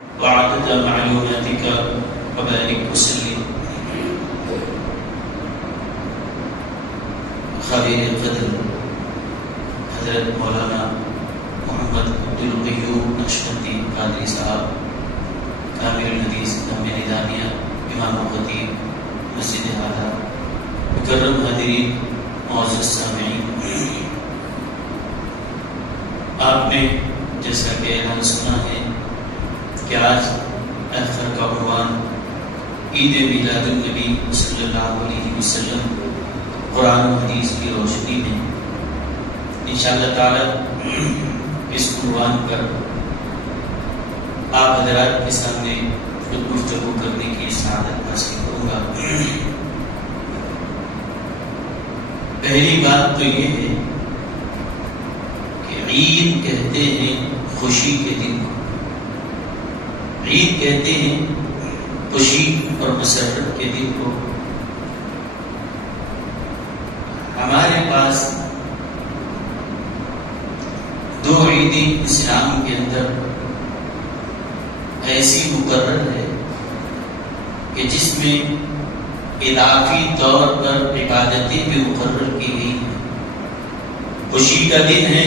وعدد معلوماتك وبارك وسلم خبیر قدر حضرت مولانا محمد عبدالقیوم نقشبندی قادری صاحب کامل الحدیث جامعہ نظامیہ امام و خطیب مسجد اعلیٰ، مکرم حاضرین، معزز سامعین، آپ نے جیسا کہ اعلان سنا ہے کہ آج اختر کا عنوان عید میلاد النبی صلی اللہ علیہ وسلم قرآن و حدیث کی روشنی میں انشاءاللہ تعالی اس عنوان پر آپ حضرات کے سامنے خود گفتگو کرنے کی سعادت حاصل کروں گا۔ پہلی بات تو یہ ہے کہ عید کہتے ہیں خوشی کے دن کو، عید کہتے ہیں خوشی اور مسرت کے دن کو۔ ہمارے پاس دو عیدیں اسلام کے اندر ایسی مقرر ہے کہ جس میں اضافی طور پر عبادتیں بھی مقرر کی گئی ہیں۔ خوشی کا دن ہے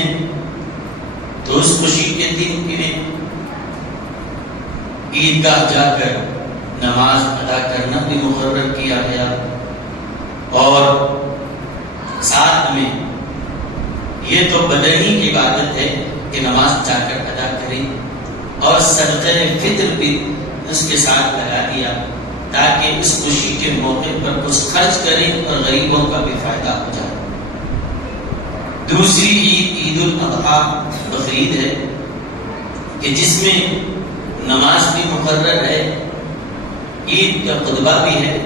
تو اس خوشی کے دن میں عیدگاہ جا کر نماز ادا کرنا بھی مقرر کیا گیا، اور ساتھ میں یہ تو بدنی عبادت ہے کہ نماز جا کر ادا کریں، اور صدقہ فطر بھی اس کے ساتھ لگا دیا تاکہ اس خوشی کے موقع پر کچھ خرچ کریں اور غریبوں کا بھی فائدہ ہو جائے۔ دوسری عید عید الاضحیٰ بقرعید ہے کہ جس میں نماز بھی مقرر ہے، عید کا خطبہ بھی ہے،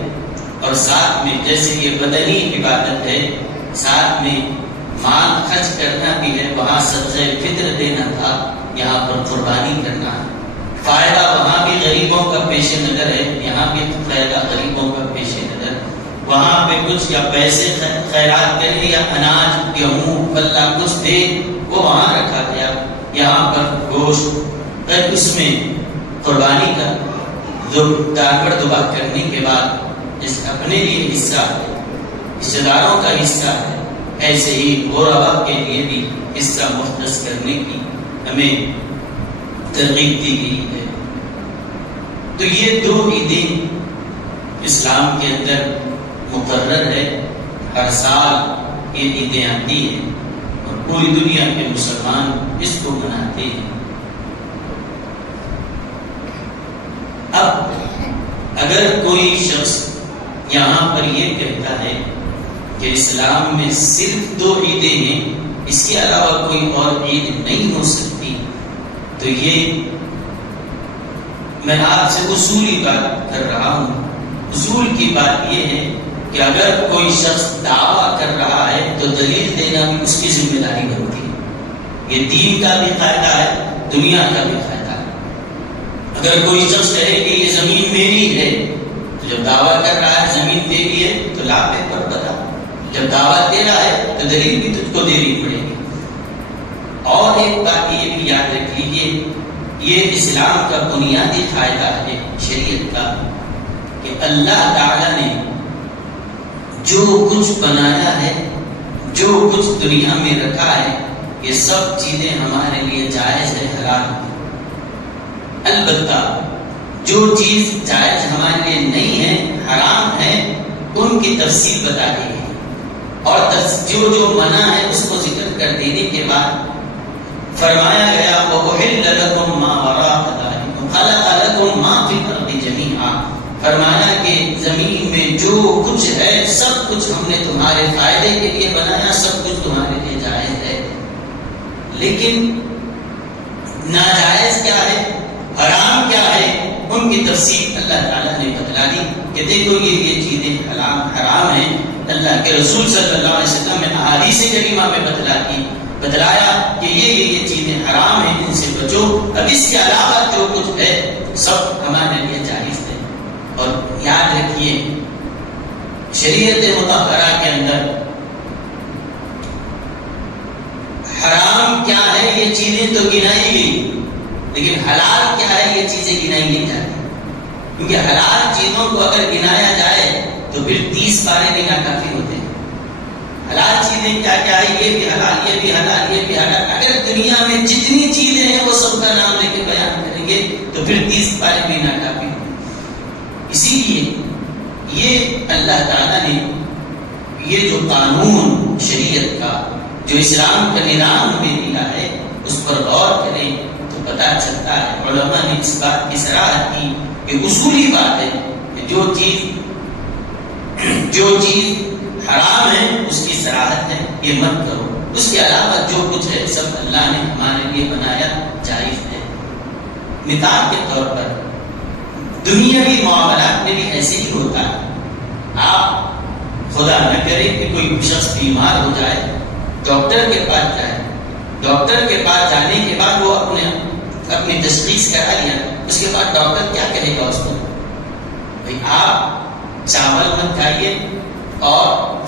اور ساتھ میں جیسے یہ بدنی عبادت ہے ساتھ میں مال خرچ کرنا بھی ہے۔ وہاں صدقہ فطر دینا تھا، یہاں پر قربانی کرنا ہے۔ فائدہ وہاں بھی غریبوں کا پیش نظر ہے، یہاں بھی فائدہ غریبوں کا پیش نظر۔ وہاں پہ کچھ یا پیسے خیرات کرے یا اناج گیہوں غلہ کچھ دے، وہ وہاں رکھا گیا۔ یہاں پر گوشت، اس میں قربانی کا داغڑ دبا کرنے کے بعد اس اپنے لیے حصہ ہے، رشتہ داروں کا حصہ ہے، ایسے ہی غرباء کے لیے بھی حصہ مختص کرنے کی ہمیں ترغیب دی گئی ہے۔ تو یہ دو عیدیں اسلام کے اندر مقرر ہے، ہر سال یہ عیدیں آتی ہیں اور پوری دنیا کے مسلمان اس کو مناتے ہیں۔ اب اگر کوئی شخص یہاں پر یہ کہتا ہے کہ اسلام میں صرف دو عیدیں ہیں، اس کے علاوہ کوئی اور عید نہیں ہو سکتی، تو یہ میں آپ سے اصولی بات کر رہا ہوں۔ اصول کی بات یہ ہے کہ اگر کوئی شخص دعویٰ کر رہا ہے تو دلیل دینا بھی اس کی ذمہ داری بنتی ہے۔ یہ دین کا بھی قاعدہ ہے، دنیا کا بھی قاعدہ ہے۔ اگر کوئی شخص کہے کہ یہ زمین میری ہے، تو جب دعویٰ کر رہا ہے زمین تیری ہے تو لا پیپر بتا، جب دعویٰ دے رہا ہے تو دلیل بھی تجھ کو دینی پڑے گی۔ اور ایک بات یہ بھی یاد رکھ لیجیے، یہ اسلام کا بنیادی قاعدہ ہے شریعت کا کہ اللہ تعالی نے جو کچھ بنایا ہے، جو کچھ دنیا میں رکھا ہے، یہ سب چیزیں ہمارے لیے جائز ہے، حلال ہے۔ البتہ جو چیز جائز ہمارے لیے نہیں ہے، حرام ہے، ان کی تفصیل بتا دی گئی، اور جو منع ہے اس کو ذکر کر دینے کے بعد فرمایا گیا وَأُحِلَّ لَكُم مَّا وَرَاءَ ذَلِكُمْ خَلَقَ لَكُم مَّا فِي الْأَرْضِ جَمِيعًا۔ فرمایا کہ زمین میں جو کچھ ہے سب کچھ ہم نے تمہارے فائدے کے لیے بنایا، سب کچھ تمہارے لیے جائز ہے۔ لیکن ناجائز کیا ہے، حرام کیا ہے، ان کی تفصیل اللہ تعالیٰ نے بتلا دی کہ دیکھو یہ چیزیں حرام ہیں۔ اللہ کے رسول صلی اللہ علیہ وسلم نے احادیث کریمہ میں بتلایا کہ یہ چیزیں حرام ہیں، ان سے بچو۔ اب اس کے علاوہ جو کچھ ہے سب ہمارے لیے جائز ہے۔ اور یاد رکھیے شریعت مطہرہ کے اندر حرام کیا ہے یہ چیزیں تو گنائی گئی، لیکن حلال کیا ہے یہ چیزیں گنائی نہیں جاتی، کیونکہ حلال چیزوں کو اگر گنایا جائے تو پھر 30 پارے بھی ناکافی ہوتے ہیں۔ حلال چیزیں کیا کیا ہے؟ یہ بھی حلال، یہ بھی حلال، یہ بھی حلال۔ اگر دنیا میں جتنی چیزیں ہیں وہ سب کا نام لے کے بیان کریں گے تو پھر 30 پارے بھی ناکافی ہوتے ہیں۔ اسی لیے یہ اللہ تعالیٰ نے یہ جو قانون شریعت کا، جو اسلام کا نظام ہمیں دیا ہے، اس پر غور کریں تو پتہ چلتا ہے، علماء نے اس بات کی صراحت کی کہ اصولی بات ہے کہ جو چیز حرام ہے اس کی صراحت ہے یہ مت کرو، اس کے علاوہ جو کچھ ہے سب اللہ نے ہمارے لیے بنایا جائز ہے۔ مثال کے طور پر دنیاوی معاملات میں بھی ایسے ہی ہوتا ہے۔ آپ خدا نہ کرے کہ کوئی شخص بیمار ہو جائے، ڈاکٹر کے پاس جائے، ڈاکٹر کے پاس جانے کے بعد وہ اپنی تشخیص کرا لیا، اس کے بعد ڈاکٹر کیا کہے گا اس کو؟ بھائی آپ چاول مت کھائیے اور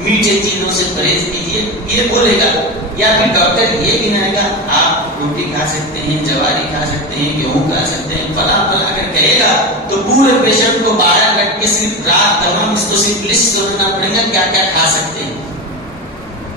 میٹھے چیزوں سے پرہیز کیجیے، یہ بولے گا، یا پھر ڈاکٹر یہ گنائے گا آپ روٹی کھا سکتے ہیں، جواری کھا سکتے ہیں، گیہوں کھا سکتے ہیں، فلاں فلاں اگر کہے گا تو پورے پیشنٹ کو باہر رکھ کے صرف رات تمام اس کو صرف لسٹ کرنا پڑے گا کیا کیا کھا سکتے ہیں۔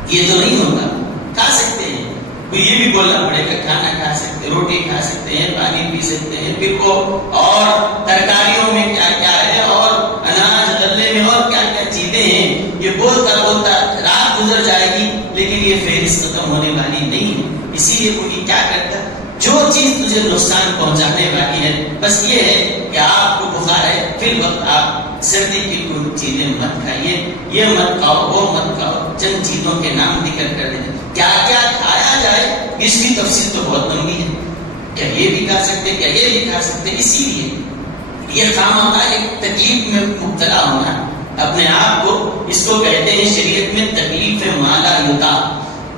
یہ تو نہیں ہوگا، کھا سکتے ہیں، یہ بھی بولنا پڑے گا کھانا کھا سکتے ہیں، روٹی کھا سکتے ہیں، پانی پی سکتے ہیں، پھر وہ اور ترکاریوں میں کیا کیا ہے اور اناج غلے میں اور کیا کیا چیزیں ہیں، یہ بولتا بولتا رات گزر جائے گی لیکن یہ فہرست ختم ہونے والی نہیں ہے۔ اسی لیے وہ کیا کرتا ہے، جو چیز تجھے نقصان پہنچانے والی ہے بس یہ ہے کہ آپ کو بخار ہے، پھر وقت آپ سردی کی کوئی چیزیں مت کھائیے، یہ مت کھاؤ، وہ مت کھاؤ، چند چیزوں کے نام ذکر کر دیتے کیا کیا کھایا جائے، اس کی تفصیل تو بہت لمبی ہے، کیا یہ بھی کھا سکتے، کیا یہ بھی کھا سکتے۔ اسی لیے یہ خامخواہ ایک تکلیف میں مبتلا ہونا، اپنے آپ کو، اس کو کہتے ہیں شریعت میں تکلیف مالا یوتا،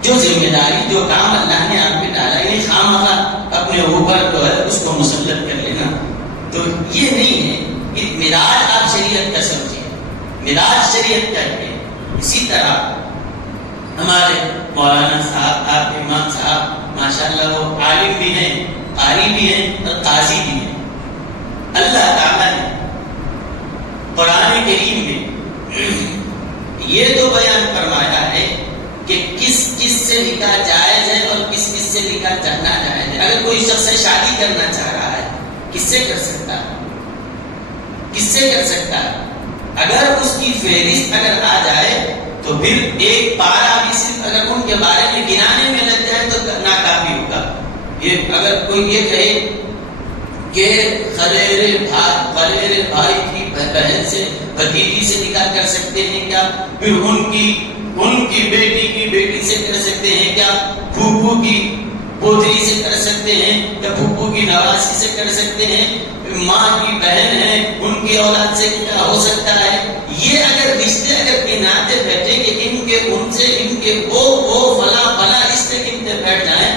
جو ذمہ داری جو کام اللہ نے آپ پہ ڈالا ہے خامخواہ اپنے اوپر جو ہے اس کو مسلط کر لینا، تو یہ نہیں ہے۔ مزاج آپ شریعت کا سمجھیں، مزاج شریعت کا ہے۔ اسی طرح ہمارے مولانا صاحب، آپ امام صاحب ماشاءاللہ وہ عالم بھی ہیں، قاری بھی ہیں اور قاضی بھی ہیں۔ اللہ تعالیٰ نے قرآن کریم میں یہ تو بیان فرمایا ہے کہ کس کس سے نکاح جائز ہے اور کس کس سے نکاح کرنا جائز ہے۔ اگر کوئی شخص شادی کرنا چاہ رہا ہے کس سے کر سکتا ہے، کس سے کر سکتا ہے؟ اگر اس کی فہرست اگر آ جائے تو پھر ایک پارا بھی صرف اگر ان کے بارے میں گنانے میں لگ جائے تو ناکافی ہوگا۔ یہ اگر کوئی یہ کہے کہ خلیرے بھائی کی بہن سے، بھتیجی سے نکاح کر سکتے ہیں کیا، پھر ان کی بیٹی کی بیٹی سے کر سکتے ہیں کیا، پھوپھو کی پوتری سے کر سکتے ہیں یا پھوپھو کی نواسی سے کر سکتے ہیں، ماں کی بہن ہے ان کی اولاد سے کیا ہو سکتا ہے، یہ اگر رشتے اگر گناتے بیٹھے کہ ان کے وہ فلاں رشتے گنتے بیٹھ جائیں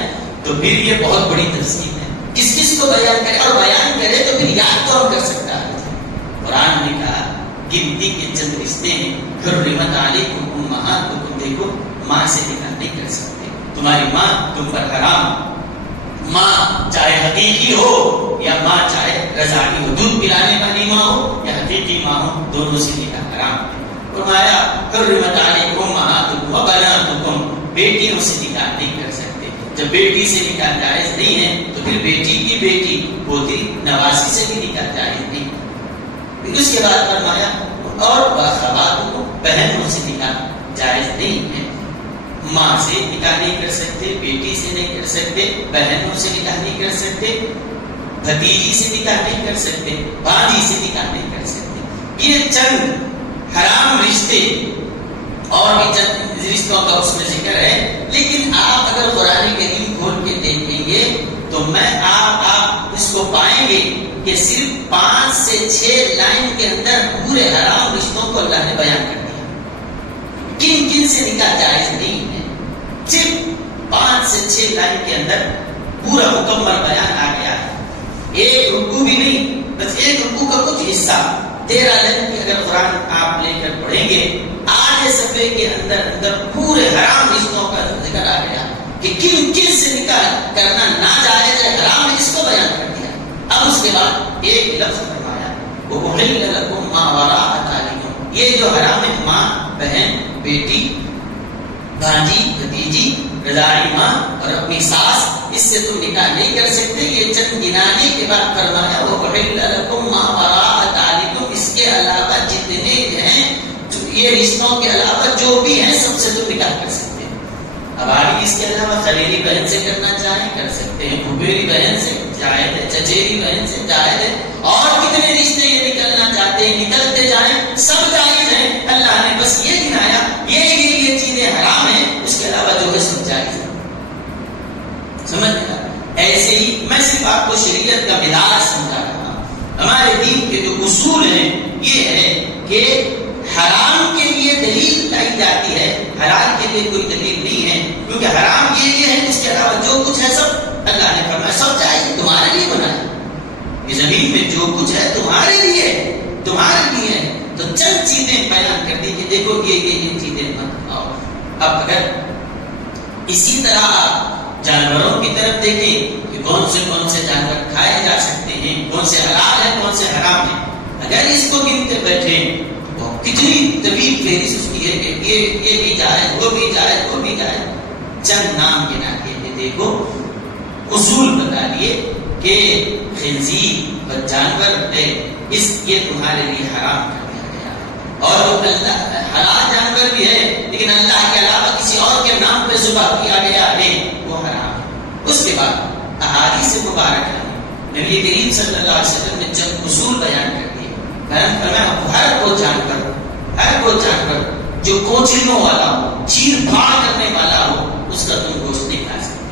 تو پھر یہ بہت بڑی تفصیل ہے۔ کس کس کو بیان کرے اور بیان کرے تو پھر یاد کون کر سکتا ہے؟ قرآن نے کہا گنتی کے چند رشتے ہیں، حرمت علیکم امہاتکم، دیکھو ماں سے نکاح نہیں کر سکتے، تمہاری ماں تم پر حرام، ماں چاہے حقیقی ہو یا ماں چاہے رضاعی ہو، دودھ پلانے والی ماں ہو یا حقیقی ماں ہو، دونوں سے نکاح حرام ہے۔ فرمایا حرمت علیکم امہاتکم وبناتکم، بیٹیوں سے نکاح نہیں کر سکتے، جب بیٹی سے نکاح جائز نہیں ہے تو پھر بیٹی کی بیٹی پوتری نواسی سے بھی نکاح جائز نہیں۔ پھر اس کے بعد فرمایا اور باخواتکم، بہنوں سے نکاح جائز نہیں ہے، ماں سے نکاح نہیں کر سکتے، بیٹی سے نہیں کر سکتے، بہنوں سے نکاح نہیں کر سکتے، بھتیجی سے نکاح نہیں کر سکتے، بھانجی سے نکاح نہیں کر سکتے۔ یہ چند حرام رشتے اور بھی چند رشتوں کا اس میں ذکر ہے، لیکن آپ اگر قرآن کریم کھول کے دیکھیں گے تو آپ اس کو پائیں گے کہ صرف 5 سے 6 لائن کے اندر پورے حرام رشتوں کو اللہ نے بیان کر دیا، کن کن سے نکاح جائز نہیں ہے، صرف 5 سے 6 لائن کے اندر پورا مکمل بیان آ گیا ہے۔ ایک رکوع بھی نہیں، بس ایک رکوع کا کچھ حصہ 13 لائن کی اگر قرآن آپ لے کر پڑھیں گے، آدھے صفحے کے اندر پورے حرام رشتوں کا ذکر آ گیا کہ کن کن سے نکاح کرنا ناجائز ہے، حرام ایک لفظ فرمایا وَأُحِلَّ لَكُم مَّا وَرَاءَ ذَلِكُم، یہ جو حرام ہے ماں، بہن، بیٹی، بھانجی، بھتیجی، رضاعی ماں اور اپنی ساس، اس سے تم نکاح نہیں کر سکتے. یہ چند گنانے کے بعد فرمایا وَأُحِلَّ لَكُم مَّا وَرَاءَ ذَلِكُم، اس کے علاوہ جتنے ہیں یہ رشتوں کے علاوہ جو بھی ہیں سب سے تم نکاح کر سکتے ہیں. اب آگے اس کے علاوہ خلیلی بہن سے کرنا چاہیں کر سکتے ہیں، پھوپھیری بہن سے جائز ہے، چچیری بہن سے جائز ہے، اور کتنے رشتے یہ نکلنا چاہتے ہیں نکلتے جائیں، سب جائز ہیں. اللہ نے بس یہ گنایا یہ چیزیں حرام ہیں، اس کے علاوہ جو ہے سب جائز ہے. سمجھ گیا؟ ایسے ہی میں صرف آپ کو شریعت کا مزاج سمجھا رہا ہوں. ہمارے دین کے جو اصول ہیں یہ ہے کہ حرام کے لیے دلیل لائی جاتی ہے، حلال کے لیے کوئی دلیل نہیں ہے، کیونکہ حرام یہ ہے، اس کے علاوہ جو کچھ ہے سب اللہ نے فرمایا سب جائز تمہارے لیے بنا ہے. یہ زمین میں جو کچھ ہے تمہارے لیے ہے. تو چند چیزیں بیان کر دی کہ دیکھو یہ چیزیں مت کھاؤ. اب اگر اسی طرح آپ جانوروں کی طرف دیکھیں کہ کون سے جانور کھائے جا سکتے ہیں، کون سے حلال ہیں کون سے حرام ہیں، اگر اس کو گنتے بیٹھیں تو کتنی طویل فہرست اس کی ہے کہ یہ بھی جائز، وہ بھی جائز، وہ بھی جائز. چند نام گنا کے دیکھو، اصول بتا دیے کہ خنزیر و جانور ہے یہ تمہارے لیے حرام کر دیا گیا ہے، اور اللہ حلال جانور بھی ہے لیکن اللہ کے علاوہ کسی اور کے نام پہ ذبح کیا گیا ہے وہ حرام ہے. اس کے بعد احادیث مبارکہ میں نبی کریم صلی اللہ علیہ وسلم نے چند اصول بیان کر دیے. ہر وہ جانور جو کوچلیوں والا ہو، چیر پھاڑ کرنے والا ہو، اس کا تم گوشت نہیں کھا سکتے.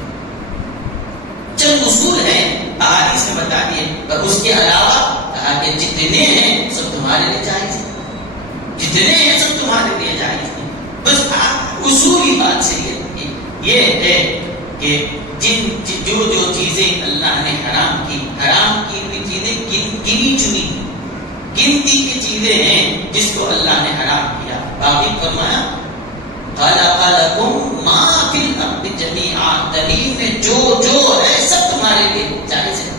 چند اصول ہیں احادیث میں بتا دیے، اور اس کے علاوہ کہا کہ جتنے ہیں سب تمہارے لیے جائز ہیں، جتنے ہیں سب تمہارے لیے جائز ہیں. بس اصولی بات سے یہ ہے کہ جو چیزیں اللہ نے حرام کی ہوئی چیزیں گنی چنی گنتی کی چیزیں ہیں جس کو اللہ نے حرام کیا. باقی فرمایا خلق لکم ما فی الارض جمیعا، زمین میں جو ہے سب تمہارے لیے جائز ہے.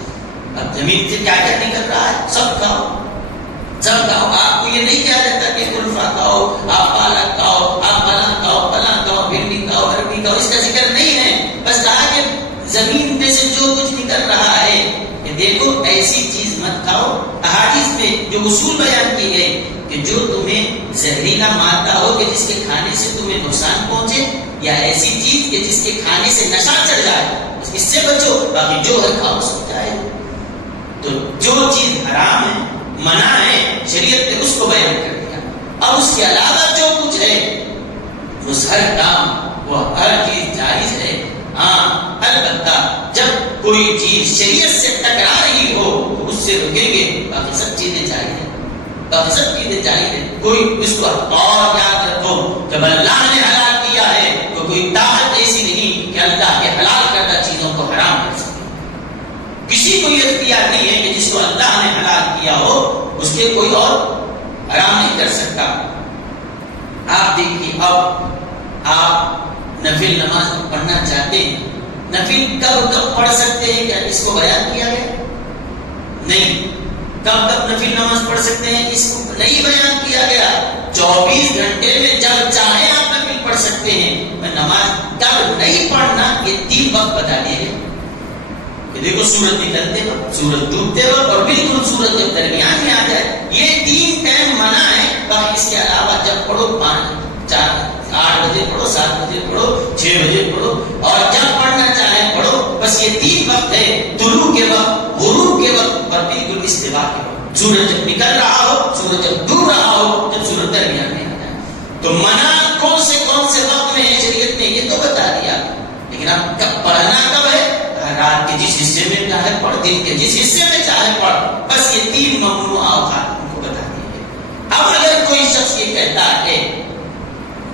اب زمین سے کیا نکل رہا ہے سب کھاؤ. آپ کو یہ نہیں کہا جاتا کہ کلفا کھاؤ، آپ پالک کھاؤ، آپ فلاں کھاؤ، بھنڈی کھاؤ، عربی کھاؤ، اس کا ذکر نہیں ہے. بس کہا کہ زمین میں سے جو کچھ نکل رہا ہے کہ دیکھو ایسی چیز مت کھاؤ. احادیث میں جو اصول بیان کیے گئے کہ جو تمہیں زہریلا مادہ ہو کہ جس کے کھانے سے تمہیں نقصان پہنچے، یا ایسی چیز کہ جس کے کھانے سے نشہ چڑھ جائے، اس سے بچو. باقی جو ہے کھاؤ سب جائے. تو جو چیز حرام ہے، منع ہے، شریعت نے اس کو بیان کر دیا. اور اس کے علاوہ جو کچھ ہے اس ہر کام وہ ہر چیز جائز ہے. ہاں البتہ جب کوئی چیز شریعت سے ٹکرا رہی ہو تو اس سے رکیں گے. باقی سب چیزیں جائز ہیں، باقی سب چیزیں جائز ہیں. کوئی اس کو اور یاد رکھو، جب اللہ نے حلال کیا ہے تو کوئی طاقت ایسی نہیں کہ اللہ کے حلال کردہ چیزوں کو حرام کر سکے. کسی کو یہ اختیار نہیں ہے کہ جس کو اللہ نے حلال کیا ہو اس کے کوئی اور حرام نہیں کر سکتا. آپ دیکھیے اب آپ نفل نماز پڑھنا چاہتے ہیں، نفل کب پڑھ سکتے ہیں؟ کیا اس کو بیان کیا ہے؟ نہیں. کب نفل نماز پڑھ سکتے ہیں اس کو نہیں بیان کیا گیا. 24 گھنٹے میں جب چاہے آپ نفل پڑھ سکتے ہیں. میں نماز کب نہیں پڑھنا یہ 3 وقت بتا دیے گئے. دیکھو سورج نکلتے وقت، سورج ڈوبتے وقت، اور بالکل سورج جب درمیان میں آ جائے، یہ 3 ٹائم منع ہے. باقی اس کے علاوہ جب پڑھو 5 4 8 بجے پڑھو، 7 بجے پڑھو، 6 بجے پڑھو، اور جب پڑھنا چاہے پڑھو. بس یہ 3 وقت ہے، طلوع کے وقت، غروب کے وقت، اور بالکل استوا کے وقت. سورج جب نکل رہا ہو، سورج جب ڈوب رہا ہو، جب سورج درمیان میں آ جائے. تو منع کون سے وقت میں ہے شریعت نے یہ تو بتا دیا. لیکن اب کب پڑھنا کب ہے؟ رات کے جس حصے میں چاہے پڑھ، دن کے جس حصے میں چاہے پڑھ. بس یہ 3 ممنوع اوقات کو بتا دیے گئے. اب اگر کوئی شخص یہ کہتا ہے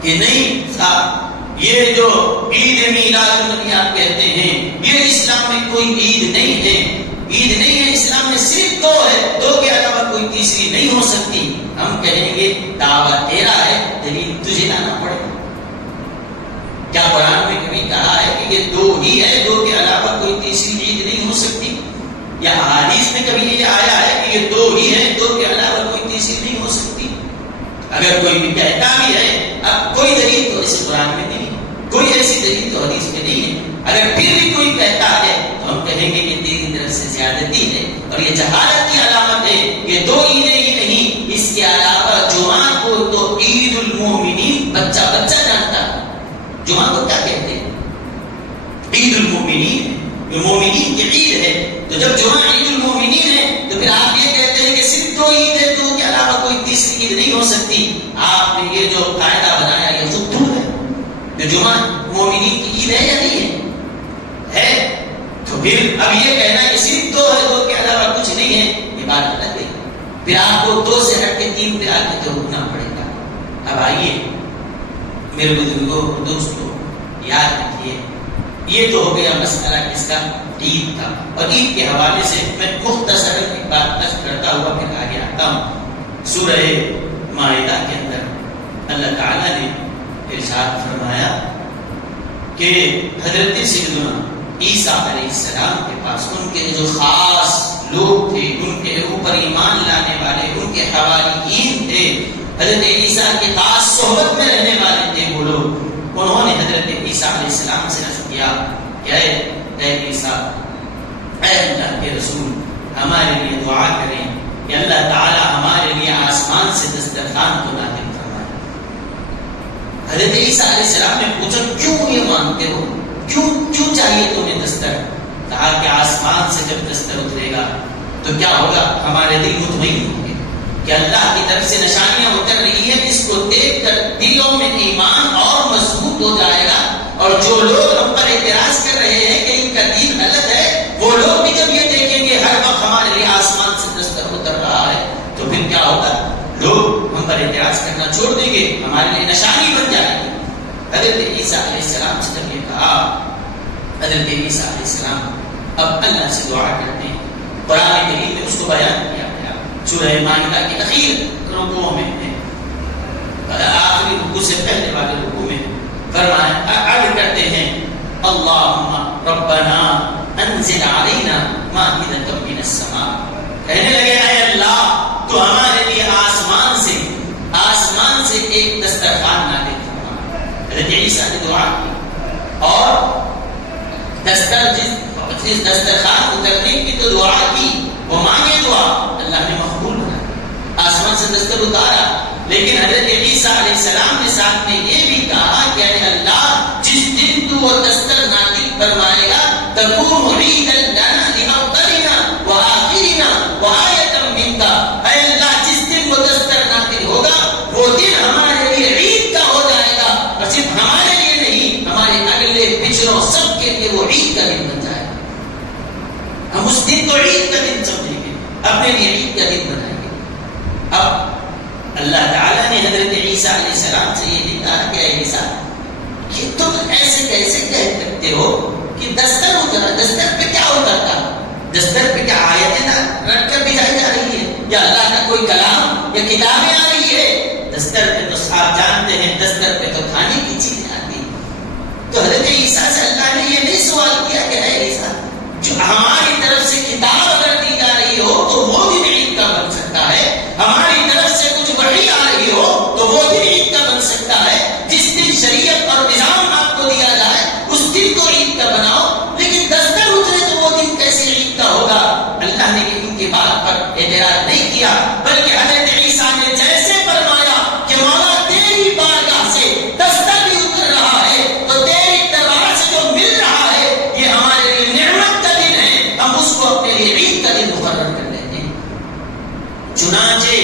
کہ نہیں صاحب یہ جو عید میلاد النبی آپ کہتے ہیں یہ اسلام میں کوئی عید نہیں ہے، عید نہیں ہے، اسلام میں صرف 2 ہے، 2 کے علاوہ کوئی تیسری نہیں ہو سکتی. ہم کہیں گے دعویٰ تیرا ہے، دلیل تجھے لانا پڑے گا. کیا قرآن میں کبھی کہا ہے کہ یہ 2 ہی ہے، 2 کے علاوہ کوئی تیسری عید نہیں ہو سکتی؟ یا احادیث میں کبھی یہ آیا ہے اگر کوئی بھی کہتا بھی ہے، اب کوئی دلیل تو اس قرآن میں نہیں، کوئی ایسی دلیل تو حدیث میں نہیں ہے، اگر پھر بھی کوئی کہتا ہے تو ہم کہیں گے کہ تیری طرف سے زیادتی ہے اور یہ جہالت کی علامت ہے۔ یہ دو عیدیں ہی نہیں، اس کے علاوہ جمعہ کو تو عید المومنین بچہ بچہ جانتا ہے۔ جمعہ کو کیا کہتے ہیں؟ عید المومنین، مومنین کی عید ہے، تو جب جمعہ عید المومنین ہے تو پھر آپ یہ کہتے ہیں کہ صرف دو عید ہے، دو کے علاوہ کوئی تیسری عید نہیں ہو سکتی۔ آپ نے یہ جو قاعدہ بنایا یہ خود دور ہے، کہ جمعہ مومنین کی عید ہے یا نہیں ہے؟ تو پھر اب یہ کہنا کہ صرف دو ہے، دو کے علاوہ کچھ نہیں ہے، یہ بات غلط ہے۔ پھر آپ کو دو سے ہٹ کے تین پہ آ کے تو رکنا پڑے گا۔ اب آئیے میرے بزرگوں دوستوں، یاد رکھیے یہ تو ہو گیا مسئلہ کس کا؟ عید کا۔ اور عید کے حوالے سے میں مختصر ایک بات نقل کرتا ہوا پھر آگے آتا ہوں۔ سورہ مائدہ کے اندر اللہ تعالیٰ نے ارشاد فرمایا کہ حضرت سیدنا عیسیٰ علیہ السلام کے پاس ان کے جو خاص لوگ تھے، ان کے اوپر ایمان لانے والے، ان کے حواریین تھے، حضرت عیسیٰ کی خاص صحبت میں رہنے والے تھے وہ لوگ، انہوں نے حضرت عیسیٰ علیہ السلام سے عرض کیا کہ اے عیسیٰ، اے اللہ کے رسول، ہمارے لیے دعا کریں کہ اللہ تعالی ہمارے لیے آسمان سے دسترخوان کو نازل فرمائے۔ حضرت عیسیٰ علیہ السلام نے پوچھا کیوں یہ مانتے ہو، کیوں چاہیے تمہیں دستر؟ کہا کہ آسمان سے جب دستر اترے گا تو کیا ہوگا، ہمارے دل مطمئن ہوں گے کہ اللہ کی طرف سے نشانیاں اتر رہی ہیں، اس کو دیکھ کر دلوں میں ایمان اور مضبوط ہو جائے گا، اور جو لوگ ہم پر اعتراض کر رہے ہیں کہ ان کا دین غلط ہے، وہ لوگ بھی جب یہ دیکھیں گے ہر وقت ہمارے لیے آسمان سے دستر اتر رہا ہے تو پھر کیا ہوگا، لوگ ہم پر اعتراض کرنا چھوڑ دیں گے، ہمارے لیے نشانی بن جائے گی۔ حضرت عیسیٰ علیہ السلام سے جب یہ کہا، حضرت عیسیٰ علیہ السلام اب اللہ سے دعا کرتے ہیں۔ قرآن کریم میں اس کو بیان کیا گیا سورہ مائدہ کے اخیر رکوع میں، آخری رکوع سے پہلے والے رکوع میں فرمایا، عرض کرتے ہیں اللہم ربنا انزل علینا مائدۃ من السماء، کہنے لگے اے اللہ تو ہمارے لیے آسمان سے ایک دسترخوان نازل فرما۔ حضرت عیسیٰ نے دعا کی اور جس دسترخوان اترنے کی تو دعا کی، وہ مانگے دعا، اللہ نے مقبول بنا، آسمان سے دستر اتارا۔ لیکن حضرت عیسیٰ علیہ السلام نے ساتھ میں یہ بھی کہا کہ اے اللہ جس دن تو وہ دستر نازل فرمائے گا تکون عیدا لنا لاولنا وآخرنا وآیۃ منک، اے اللہ جس دن وہ دستر نازل ہوگا وہ دن ہمارے لیے عید کا ہو جائے گا، اور صرف ہمارے لیے نہیں، ہمارے اگلے پچھلوں سب کے لیے وہ عید کا دن بن جائے گا۔ ہم اس دن کو عید کا دن سمجھیں گے، اپنے لیے عید کا دن بنائیں گے۔ اب اللہ تعالیٰ نے حضرت عیسیٰ علیہ السلام سے یہ بھی کہا کہ اے عیسیٰ کہ تم ایسے کیسے کہہ سکتے ہو کہ دستر اترا، دستر پہ کیا اترتا، دستر پہ کیا آیتیں رکھ کر بھیجائی جا رہی ہے یا اللہ کا کوئی کلام یا کتابیں آ رہی ہے؟ دستر پہ تو آپ جانتے ہیں دستر پہ تو کھانے کی چیزیں آتی۔ تو حضرت عیسیٰ سے اللہ نے یہ نہیں سوال کیا کہ اے عیسیٰ جو ہماری طرف سے کتاب اگر دی جا رہی ہو تو وہ دن عید کا بن سکتا ہے، ہماری طرف سے کچھ وحی آ رہی ہو تو وہ دن عید کا بن سکتا ہے، جس دن شریعت اور نظام آپ کو دیا جائے اس دن کو عید کا بناؤ، لیکن دستر اترے تو وہ دن کیسے عید کا ہوگا؟ اللہ نے ان کی بات پر اعتراض نہیں کیا، بلکہ حضرت عیسیٰ نے جیسے فرمایا کہ مولا تیری بارگاہ سے دستر بھی اتر رہا ہے تو تیری دربار سے جو مل رہا ہے یہ ہمارے لیے نعمت کا دن ہے، ہم اس کو اپنے لیے عید کا دن مقرر کر لیتے ہیں۔ چنانچہ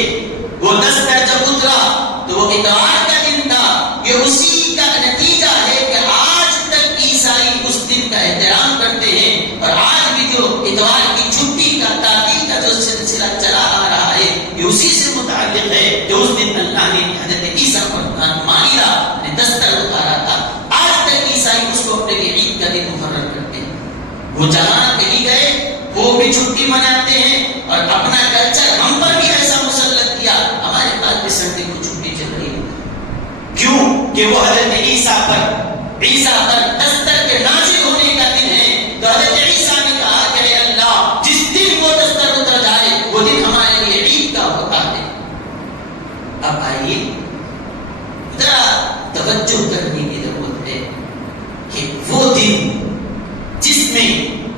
وہ دستر جب اترا تو وہ اتوار کا دن تھا، یہ اسی کا نتیجہ ہے کہ آج تک عیسائی اس دن کا احترام کرتے ہیں، اور آج بھی جو اتوار کی چھٹی کا تعطیل کا جو سلسلہ چلا آ رہا ہے یہ اسی سے متعلق ہے کہ اس دن اللہ نے حضرت عیسیٰ پر مائدہ نے دستر اتارا تھا۔ آج تک عیسائی اس کو اپنے لیے عید کا دن مقرر کرتے ہیں، وہ جہاں کہیں گئے وہ بھی چھٹی مناتے ہیں، اور اپنا کلچر ہم پر بھی ایسا مسلط کیا، ہمارے پاس بھی سنڈے کو چھٹی چل رہی ہے۔ کیوں کہ وہ حضرت عیسیٰ پر دستر کے نازل ہونے کا دن ہے، تو حضرت عیسیٰ نے کہا کہ اے اللہ جس دن وہ دستر اتر جائے وہ دن ہمارے لیے عید کا ہوتا ہے۔ اب آئیے توجہ کرنے کی ضرورت ہے کہ وہ دن جس میں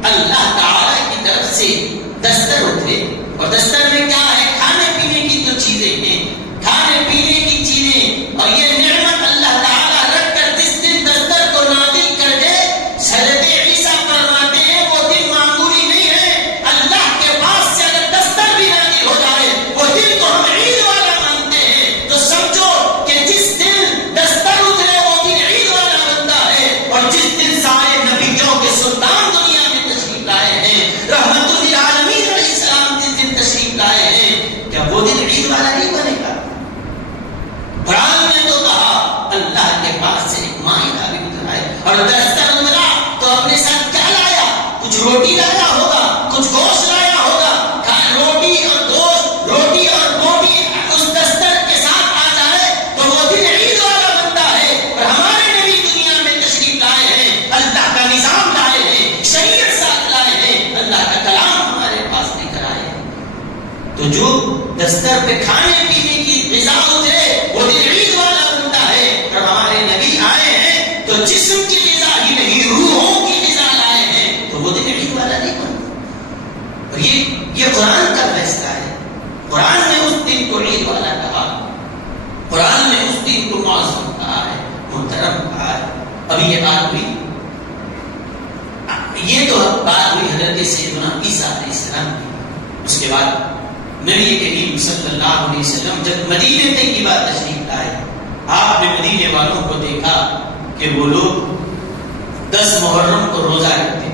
اللہ تعالی کی طرف سے دستر اترے، اور دستر میں کیا ہے؟ کھانے پینے کی جو چیزیں ہیں، کھانے پینے کی چیزیں، اور یہ نعمت اللہ تعالیٰ رکھ کر جس دن دستر کو نازل کر دے، حضرت عیسیٰ فرماتے ہیں وہ دن معمولی نہیں ہے، اللہ کے پاس سے اگر دستر بھی نازل ہو جائے وہ دن کو ہم عید والا مانتے ہیں، تو سمجھو کہ جس دن دستر اترے وہ دن عید والا بنتا ہے، اور جس دن سارے نبیوں کے سلطان دنیا میں تشریف لائے ہیں، رحمت للعالمین علیہ السلام جس دن تشریف لائے ہیں، کیا وہ دن عید والا نہیں بنے گا؟ قرآن نے تو کہا اللہ کے پاس سے ایک مائدہ بھی اترا ہے، اور دستر اترا تو اپنے ساتھ کیا لایا؟ کچھ روٹی لایا ہوگا، کچھ گوشت لایا ہوگا، روٹی اور گوشت، روٹی اور بوٹی اس دستر کے ساتھ آ جائے تو وہ دن عید والا بنتا ہے۔ اور ہمارے نبی دنیا میں تشریف لائے ہیں، اللہ کا نظام لائے ہیں، شریعت ساتھ لائے ہیں، اللہ کا کلام ہمارے پاس لے کر آئے ہیں، تو جو دستر پہ کھانے پینے کی غذا اترے وہ دن عید والا بنتا ہے۔ اور ہمارے نبی آئے ہیں تو جسم کی غذا ہی نہیں روحوں کی غذا لائے ہیں، تو وہ دن عید والا نہیں بنتا۔ اور یہ قرآن کا فیصلہ ہے، قرآن نے اس دن کو عید والا کہا، قرآن نے اس دن کو معظم کہا ہے، محترم کہا ہے۔ ابھی یہ بات ہوئی، یہ تو بات ہوئی حضرت سیدنا عیسیٰ علیہ السلام کی۔ اس کے بعد نبی کریم صلی اللہ علیہ وسلم جب مدینے طیبہ تشریف لائے، آپ نے مدینے والوں کو دیکھا کہ وہ لوگ 10 محرم کو روزہ رکھتے،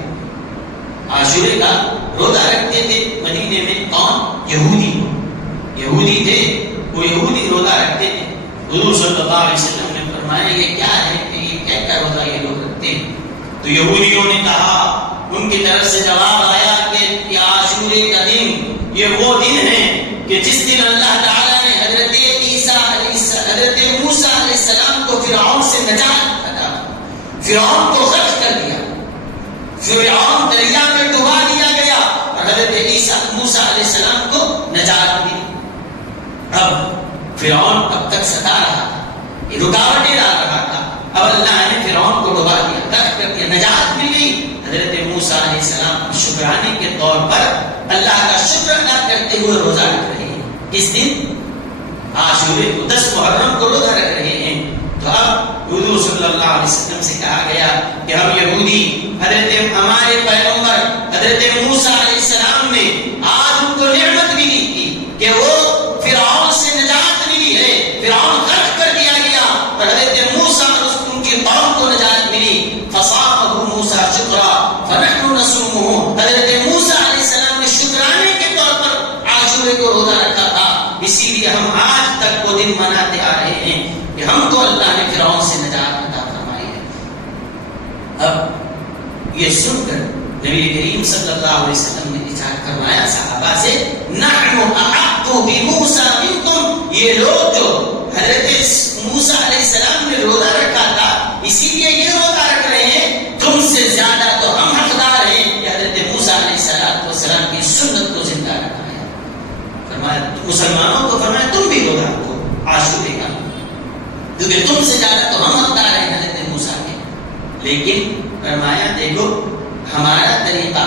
عاشورے کا روزہ رکھتے تھے۔ مدینے میں کون؟ یہودی تھے، وہ یہودی روزہ رکھتے تھے۔ حضور صلی اللہ علیہ وسلم نے فرمایا یہ کیا ہے کہ یہ کیا روزہ یہ لوگ رکھتے ہیں؟ تو یہودیوں نے کہا، ان کی طرف سے جواب آیا کہ عاشورے کا دن یہ وہ دن ہے کہ جس دن اللہ تعالیٰ نے حضرت موسیٰ علیہ السلام کو فرعون سے نجات عطا، فرعون کو غرق کر دیا، فرعون دریا میں ڈبا دیا گیا، اور حضرت موسیٰ علیہ السلام کو نجات ملی۔ اب فرعون اب تک ستا رہا تھا، یہ رکاوٹیں ڈال رہا تھا، اب اللہ نے فرعون کو ڈبا دیا، غرق کر دیا، نجات مل گئی۔ حضرت موسیٰ علیہ السلام شکرانے کے طور پر اللہ کا شکر ادا کرتے ہوئے روزہ رکھ رہے ہیں۔ اس دن عاشورے کو 10 محرم کو روزہ رکھ رہے ہیں۔ تو اب حضور صلی اللہ علیہ وسلم سے کہا گیا کہ ہم یہودی ہمارے پیغمبر حضرت موسیٰ علیہ السلام نے آج ان کو نعمت ملی تھی کہ وہ فرعون سے نجات ملی ہے، فرعون غرق کر دیا گیا، اور حضرت موسیٰ اور ان کی قوم کو نجات ملی۔ فصامہ موسیٰ شکرا فنحن نصومہ، حضرت موسیٰ علیہ السلام نے شکرانے کے طور پر عاشورے کو روزہ رکھا تھا، اسی لیے ہم آج تک وہ دن مناتے آ رہے ہیں کہ ہم کو اللہ نے فرعون سے نجات عطا فرمائی ہے۔ اب یہ سن کر نبی کریم صلی اللہ علیہ وسلم نے ارشاد فرمایا صحابہ سے، نحن احق بموسیٰ منکم، یہ لوگ جو حضرت موسیٰ علیہ السلام نے روزہ رکھا تھا اسی لیے یہ روزہ رکھ رہے ہیں، تم سے زیادہ تو ہم حقدار ہیں کہ حضرت موسیٰ علیہ السلام کی سنت کو زندہ رکھا ہے۔ فرمایا مسلمانوں کو فرمایا تم بھی روزہ رکھو عاشورے کا، کیونکہ تم سے زیادہ تو ہم حقدار ہیں حضرت موسیٰ کے۔ لیکن فرمایا دیکھو ہمارا طریقہ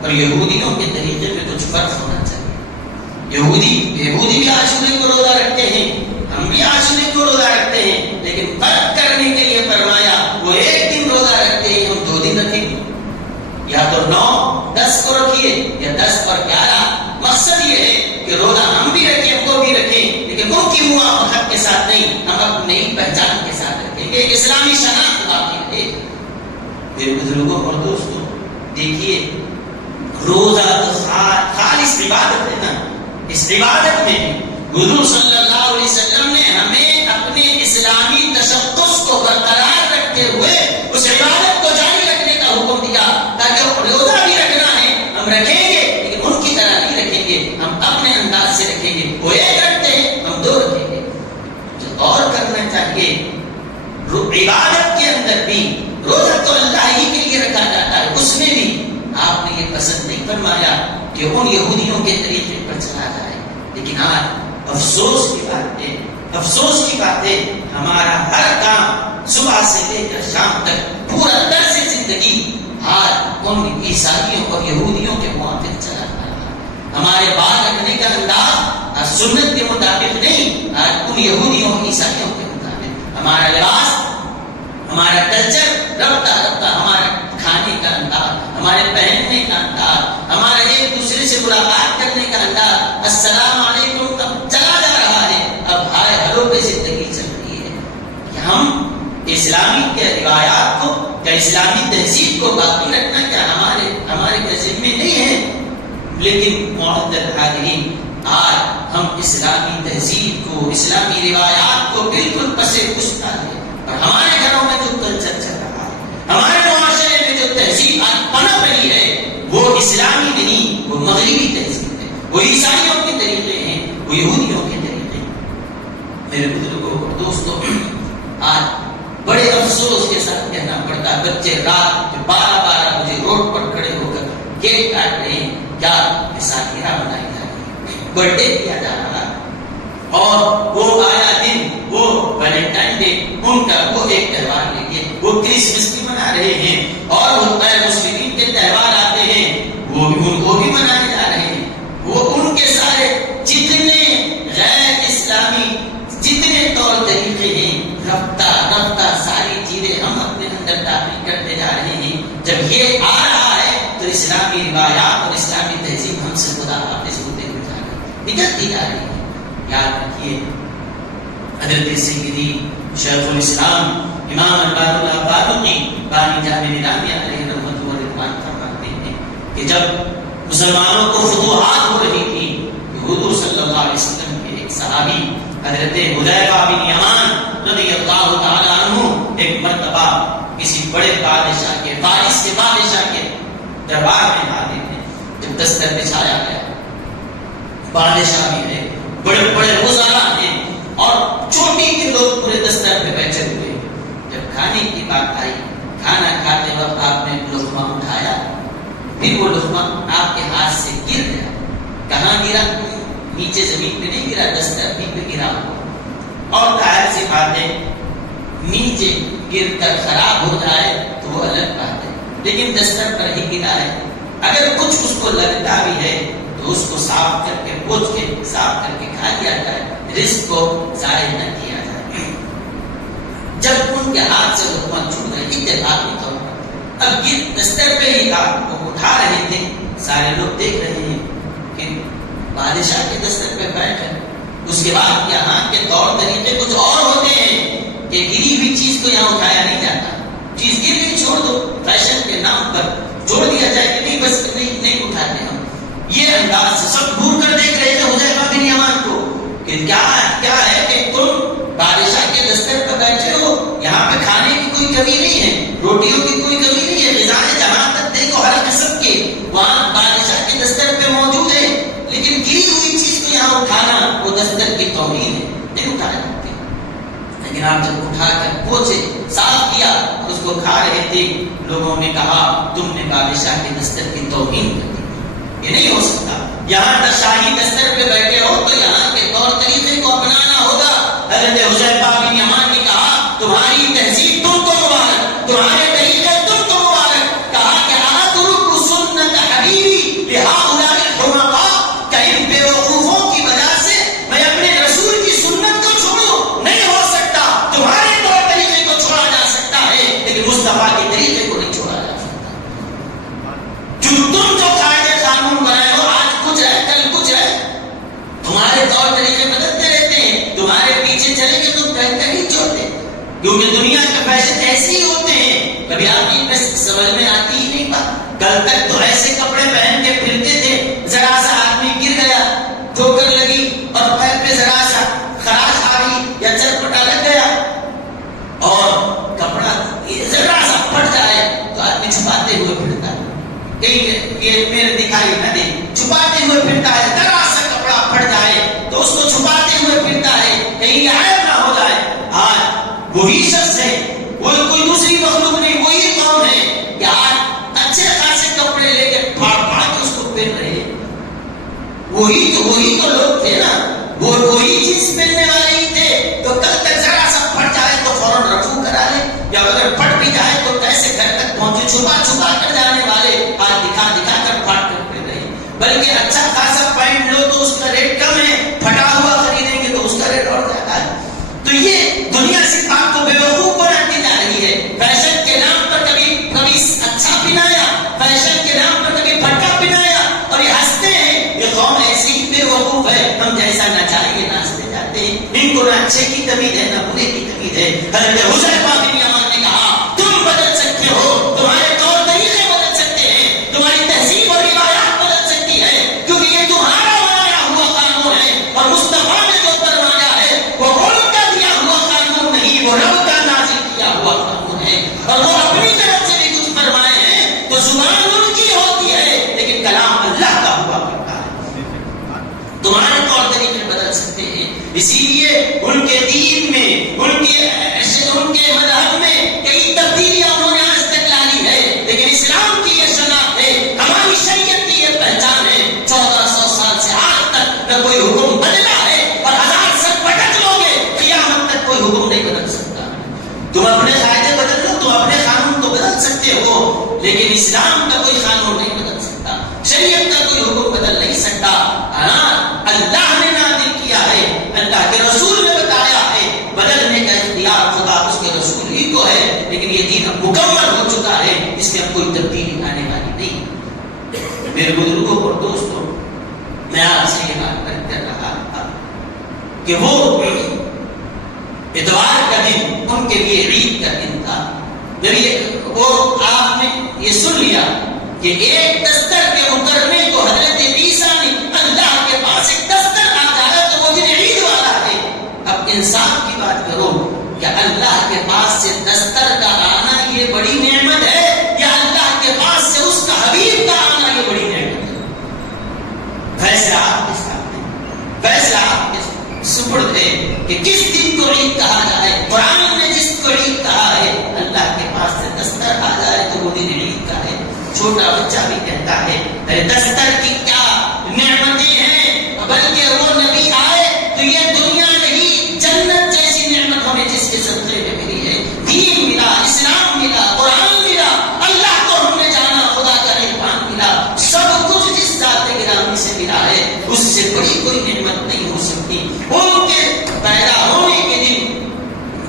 اور یہودیوں کے طریقے میں کچھ فرق ہونا چاہیے۔ یہودی بھی عاشورے کو روزہ رکھتے ہیں، ہم بھی عاشورے کو روزہ رکھتے ہیں، لیکن فرق کرنے کے لیے فرمایا وہ ایک دن روزہ رکھتے ہیں، ہم 2 دن رکھیں گے، یا تو 9 10 کو رکھیے یا 10 اور 11۔ مقصد یہ ہے کہ روزہ ہم بھی رکھیں وہ بھی رکھیں، لیکن ان کی موافقت کے ساتھ نہیں، ہم اپنی پہچان کے ساتھ رکھیں گے، اسلامی شناخت باقی رہے۔ میرے بزرگوں اور دوستوں دیکھیے، روزہ خالص عبادت ہے نا، اس عبادت میں حضور صلی اللہ علیہ وسلم نے ہمیں اپنے اسلامی تشخص کو برقرار رکھتے ہوئے اس عبادت کو جاری رکھنے کا حکم دیا، تاکہ روزہ بھی رکھنا ہے ہم رکھیں گے، لیکن ان کی طرح نہیں رکھیں گے، ہم اپنے انداز سے رکھیں گے۔ وہ ایک رکھتے ہیں ہم 2 رکھیں گے۔ جو اور کرنا چاہیے، عبادت کے اندر بھی روزہ تو اللہ ہی کے لیے رکھا جاتا ہے، اس میں بھی آپ نے یہ پسند نہیں فرمایا کہ ان یہودیوں کے طریقے پر چلا جائے۔ لیکن آج افسوس کی بات ہے ہمارا ہر کام صبح سے لے کر شام تک پورا طرز زندگی آج ان عیسائیوں اور یہودیوں کے موافق چلا رہا ہے. ہمارے بال رکھنے کا انداز آج سنت کے مطابق نہیں، آج ان یہودیوں اور عیسائیوں کے مطابق. ہمارا لباس، ہمارا کلچر رفتہ رفتہ، ہمارا کھانے کا انداز، ہمارے پہننے کا انداز، ہمارا ایک دوسرے سے ملاقات کرنے کا انداز، السلام علیکم تب چلا جا رہا ہے. اب ہائے ہلو پہ زندگی چل رہی ہے کہ ہم اسلامی کے روایات کو یا اسلامی تہذیب کو باقی رکھنا کیا ہمارے تہذیب میں نہیں ہے. لیکن معزز حاضرین، آج ہم اسلامی تہذیب کو، اسلامی روایات کو بالکل پسے پش ڈالیں. اور ہمارے گھروں میں جو کلچر چل رہا ہے، ہمارے معاشرے میں جو تہذیب آج پنپ رہی ہے، وہ اسلامی نہیں، وہ مغربی تہذیب ہے. وہ عیسائیوں کے طریقے ہیں، وہ یہودیوں کے طریقے ہیں. میرے بزرگوں اور دوستوں، آج بڑے افسوس کے ساتھ کہنا پڑتا ہے بچے رات کے 12 بجے روڈ پر کھڑے ہو کر کیک کاٹ رہے ہیں. کیا سالگرہ منائی جا رہی ہے، برتھ ڈے کیا جا رہا ہے، اور وہ آیا دن، وہ ویلنٹائن ڈے ان کا وہ ایک تہوار لے کے وہ کرسمس بھی منا رہے ہیں، اور وہ غیر مسلمین کے تہوار آتے ہیں وہ بھی ان کو بھی منائے جا رہے ہیں. وہ ان کے سارے جتنے غیر اسلامی جتنے طور طریقے ہیں، رفتہ رفتہ ساری چیزیں ہم اپنے اندر داخل کرتے جا رہے ہیں. جب یہ آ رہا ہے تو اسلامی روایات اور اسلامی تہذیب ہم سے خدا حافظ ہوتے ہوئے جا رہی ہے، بگڑتی جا رہی ہے. یاد رکھیے حضرت سیدی شیخ الاسلام امام البار اللہ فاروقی بانی جامع نظامیہ علیہ رحمۃ و رضوان فرماتے ہیں کہ جب مسلمانوں کو فتوحات ہو رہی تھی، حضور صلی اللہ علیہ وسلم کے ایک صحابی حضرت حذیفہ بن یمان رضی اللہ تعالی عنہ ایک مرتبہ کسی بڑے بادشاہ کے، فارس کے بادشاہ کے دربار میں حاضر تھے. جب دستر بچھایا گیا، بادشاہ بھی ہے، بڑے بڑے وزراء ہیں، اور چوٹی کے لوگ پورے دستر پہ بیٹھے ہوئے. جب کھانے کی بات آئی، کھانا کھاتے وقت آپ نے لقمہ اٹھایا، پھر وہ لقمہ آپ کے ہاتھ سے گر گیا. کہاں گرا؟ نیچے زمین پہ نہیں گرا، دستر پہ گرا. اور ظاہر سی بات ہے نیچے گر کر خراب ہو جائے تو وہ الگ بات ہے، لیکن دستر پر ہی گرا ہے. اگر کچھ اس کو لگتا بھی ہے تو اس کو صاف کر کے پوچھ کے صاف کر کے کھا لیا جائے، رزق کو ضائع نہ کیا جائے. جب ان کے ہاتھ سے لقمہ چھوٹ گئے اتفاقی طور پر، اب یہ دستر پہ ہی تھا، وہ اٹھا رہے تھے، سارے لوگ دیکھ رہے ہیں کہ بادشاہ کے دستر پہ بیٹھ کر. اس کے بعد یہاں کے طور طریقے کچھ اور ہوتے ہیں کہ گری ہوئی چیز کو یہاں اٹھایا نہیں جاتا. چیز گر گئی چھوڑ دو، فیشن کے نام پر چھوڑ دیا جائے کہ نہیں بس نہیں اٹھاتے ہم. یہ انداز سب گھور کر دیکھ رہے تھے حذیفہ بن یمان کو کہ کیا ہے کہ تم بادشاہ کے دستر پر بیٹھے ہو، یہاں پہ کھانے کی کوئی کمی نہیں ہے، روٹیوں کی کوئی کمی نہیں ہے، غذائیں جہاں تک دیکھو ہر قسم کے وہاں بادشاہ کے دستر پہ موجود ہے، لیکن گری ہوئی چیز کو یہاں اٹھانا وہ دستر کی توہین ہے، نہیں اٹھایا جاتے. لیکن آپ جب اٹھا کر پوچھے، صاف کیا اور اس کو کھا رہے تھے، لوگوں نے کہا تم نے بادشاہ کے دستر کی توہین کر دی. یہ نہیں ہو سکتا. یہاں شاہی دستر پہ بیٹھے ہو تو یہاں کے طور طریقے کو اپنانا ہوگا. حضرت حذیفہ بن یمان نے کہا تمہاری تہذیب تم کو مبارک، تمہارے طریقے تم کو مبارک. کہا کہ اترک سنت حبیبی لہؤلاء الحمقاء، کہ ان بے وقوفوں کی وجہ سے میں اپنے رسول کی سنت کو چھوڑوں؟ نہیں ہو سکتا. تمہارے طور طریقے کو چھوڑا جا سکتا ہے لیکن مصطفیٰ کے طریقے کو نہیں چھوڑا جا سکتا. تم جو قاعدے قانون بنائے ہو، آج کچھ ہے کل کچھ ہے، تمہارے طور طریقے بدلتے رہتے ہیں. تمہارے پیچھے چلے گے تو بہتر ہی چھوڑتے، کیونکہ دنیا کے فیشن ایسے ہی ہوتے ہیں. کبھی آپ کی سمجھ میں آتی ہی نہیں بات. کل تک تو ایسے کپڑے پہن کے پھرتے تھے، ذرا سا آدمی گر گیا، ٹھوکر لگی اور پیر پہ ذرا سا خراش آ گئی یا چرپٹا لگ گیا اور کپڑا ذرا سا پھٹ جائے تو آدمی چھپاتے ہوئے پھرتا ہے، کہیں یہ میرے دکھائی نہ دے، چھپاتے ہوئے پھرتا ہے. ذرا سا کپڑا پھٹ جائے تو اس کو چھپاتے ہوئے پھرتا ہے کہیں یہ عیب نہ ہو جائے. آج وہی شخص ہے، وہ کوئی دوسری مخلوق نہیں، وہی قوم ہے کہ آج اچھے خاصے کپڑے لے کے پھاڑ پھاڑ کے اس کو پہن رہے ہیں. وہی تو لوگ تھے نا، وہی چیز پہننے والے ہی تھے. تو کل تک ذرا سا پھٹ جائے تو فوراً رفو کرا لے اچھے کی تمید ہے نہ برے کی تمید ہے. حضرت حذیفہ بن یمان نے کہا تم بدل سکتے ہو, تمہارے طور طریقے بدل سکتے ہیں, تمہاری تہذیب اور روایات بدل سکتی ہے, کیونکہ یہ تمہارا بنایا ہوا قانون ہے, اور مصطفیٰ نے جو فرمایا ہے وہ ان کا دیا ہوا قانون نہیں, وہ رب کا نازل کیا ہوا قانون ہے. اور وہ اپنی طرف سے بھی کچھ فرمائے ہیں تو زبان ان کی ہوتی ہے لیکن کلام اللہ کا ہوا کرتا ہے. تمہارے طور طریقے بدل سکتے ہیں, اسی لیے ان کے دین میں, ان کے مذہب میں کئی تبدیلیاں انہوں نے آج تک لائی ہے, لیکن اسلام کی یہ شناخت ہے, ہماری شریعت کی یہ پہچان ہے. 1400 سال سے آج تک نہ کوئی حکم بدلا ہے, اور 1000 سال پٹک لو گے قیامت تک کوئی حکم نہیں بدل سکتا. تم اپنے قاعدے بدل لو, تم اپنے قانون تو بدل سکتے ہو, لیکن اسلام کا کوئی قانون نہیں بدل سکتا, شریعت کا کوئی حکم بدل نہیں سکتا. اللہ نے نازل کیا ہے, اللہ کے رسول نے بتایا ہے, بدلنے کا اختیار خدا اس کے رسول ہی کو ہے, لیکن یہ دین اب مکمل ہو چکا ہے, اس میں اب کوئی تبدیلی آنے والی نہیں. میرے بزرگوں اور دوستوں, میں آپ سے یہ بات کر رہا تھا کہ وہ اتوار کا دن ان کے لیے عید کا دن تھا. جب وہ آپ نے یہ سن لیا کہ ایک دستر کے اترنے کو حضرت عیسیٰ نے اللہ کے پاس ایک دستر آ جائے تو وہ دن عید والا ہے. اب انصاف کی بات کرو, کہ اللہ کے پاس سے دستر کا آنا یہ بڑی نعمت ہے, یا اللہ کے پاس سے اس کا حبیب کا آنا یہ بڑی نعمت ہے؟ فیصلہ آپ کے سامنے, فیصلہ آپ کے سپرد ہے کہ کس دن کو عید کہا جائے. قرآن نے جس کو عید کہا ہے, اللہ کے پاس سے دستر آ جائے تو وہ دن عید کا ہے. چھوٹا بچہ بھی کہتا ہے ارے دستر کی کیا نعمتیں ہیں, بلکہ وہ نبی آئے تو یہ دنیا نہیں جنت جیسی نعمت ہمیں جس کے صدقے میں ملی ہے. دین ملا, اسلام ملا, قرآن ملا, اللہ کو ہم نے جانا, خدا کا رحمان ملا, سب کچھ جس ذات گرامی سے ملا ہے, اس سے بڑی کوئی نعمت نہیں ہو سکتی. ان کے پیدا ہونے کے دن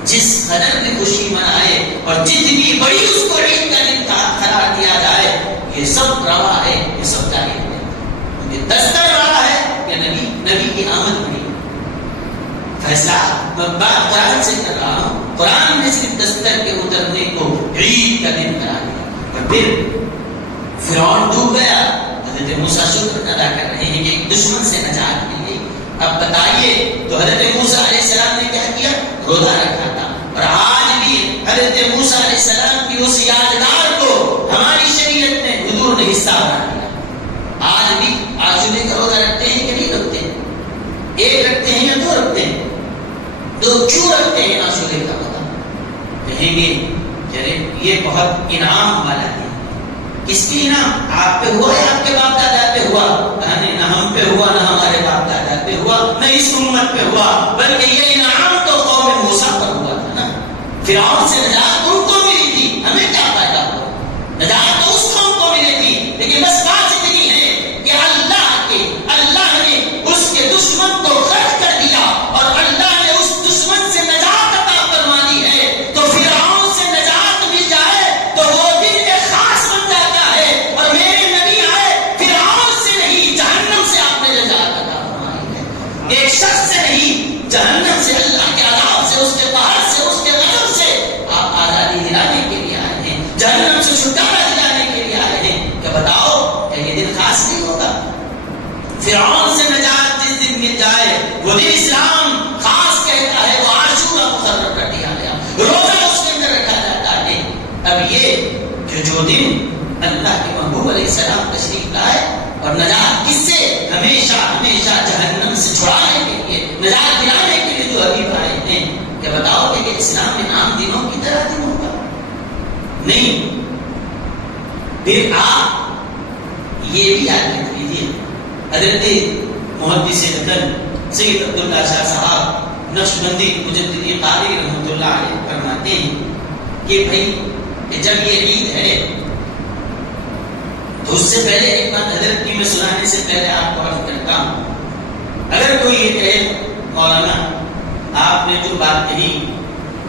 جس قدر بھی خوشی منائے اور جتنی بڑی اس کو عید کا دن قرار دیا جائے, یہ سب روا ہے, یہ سب جائز ہے. یہ دستر روا ہے یا نبی کی آمد بڑی. فیصلہ میں بات قرآن سے کر رہا ہوں, قرآن نے صرف دستر کے اترنے کو عید کا دن قرار دیا. اور پھر فرعون ڈوب گیا, حضرت موسیٰ شکر ادا کر رہے ہیں کہ ایک دشمن سے نجات ملی. اب بتائیے تو حضرت موسیٰ علیہ السلام نے کیا کیا, روزہ رکھا تھا. اور آج بھی حضرت موسیٰ علیہ السلام کی اس یادگار کو ہماری شریعت نے حضور نے حصہ بنا دیا. آج بھی عاشورے کا روزہ رکھتے ہیں کہ نہیں رکھتے ہیں؟ ایک رکھتے ہیں یا دو رکھتے ہیں؟ تو کیوں رکھتے ہیں عاشورے کا روزہ؟ کہیں گے یہ بہت انعام والا ہے. کس کی انعام؟ آپ پہ ہوا یا آپ کے باپ دادا پہ ہوا؟ نہ ہم پہ ہوا, نہ ہمارے باپ دادا پہ ہوا, نہ اس امت پہ ہوا, بلکہ یہ انعام تو قوم موسیٰ پر ہوا تھا نا. فرعون سے نجات ان کو ملی تھی, ہمیں کیا فائدہ ہوا؟ نجات تو اس قوم کو ملی تھی, لیکن بس بات اتنی ہے کہ اللہ نے اس کے دشمن کو غرق کر دیا, اور اللہ نے اس دشمن سے نجات عطا فرما دی ہے. تو فرعون سے نجات مل جائے تو وہ دن ایک خاص بن جاتا ہے. اور میرے نبی آئے, فرعون سے نہیں جہنم سے آپ نے نجات عطا فرمائی ہے. ایک شخص سے نہیں, جہنم سے, اللہ کے عذاب سے, اس کے قہر سے, اس کے غضب سے آپ آزادی دلانے کے لیے آئے ہیں, جہنم سے چھٹکارا دلانے کے لیے آئے ہیں. کہ بتاؤ کیا یہ دن خاص نہیں ہوگا؟ فرعون سے نجات جس دن مل جائے وہ دن اسلام خاص کہتا ہے, وہ عاشورہ مقرر کر دیا گیا, روزہ اس کے اندر رکھا جاتا ہے. اب یہ جو دن اللہ کے محبوب علیہ السلام تشریف لائے, اور نجات کس سے؟ ہمیشہ ہمیشہ جہنم سے چھڑانے کے لیے, نجات دلانے کے لیے جو حبیب آئے ہیں. کہ بتاؤ کہ اسلام میں عام دنوں کی طرح دن ہوگا؟ نہیں. پھر آپ یہ بھی یاد رکھ لیجیے, حضرت محدث نقل سید عبداللہ شاہ صاحب نقشبندی مجددی قادری رحمۃ اللہ علیہ فرماتے ہیں کہ بھائی کہ جب یہ عید ہے تو اس سے پہلے ایک بات حضرت کی میں سنانے سے پہلے آپ کو عرض کرتا ہوں. اگر کوئی یہ کہے مولانا آپ نے جو بات کہی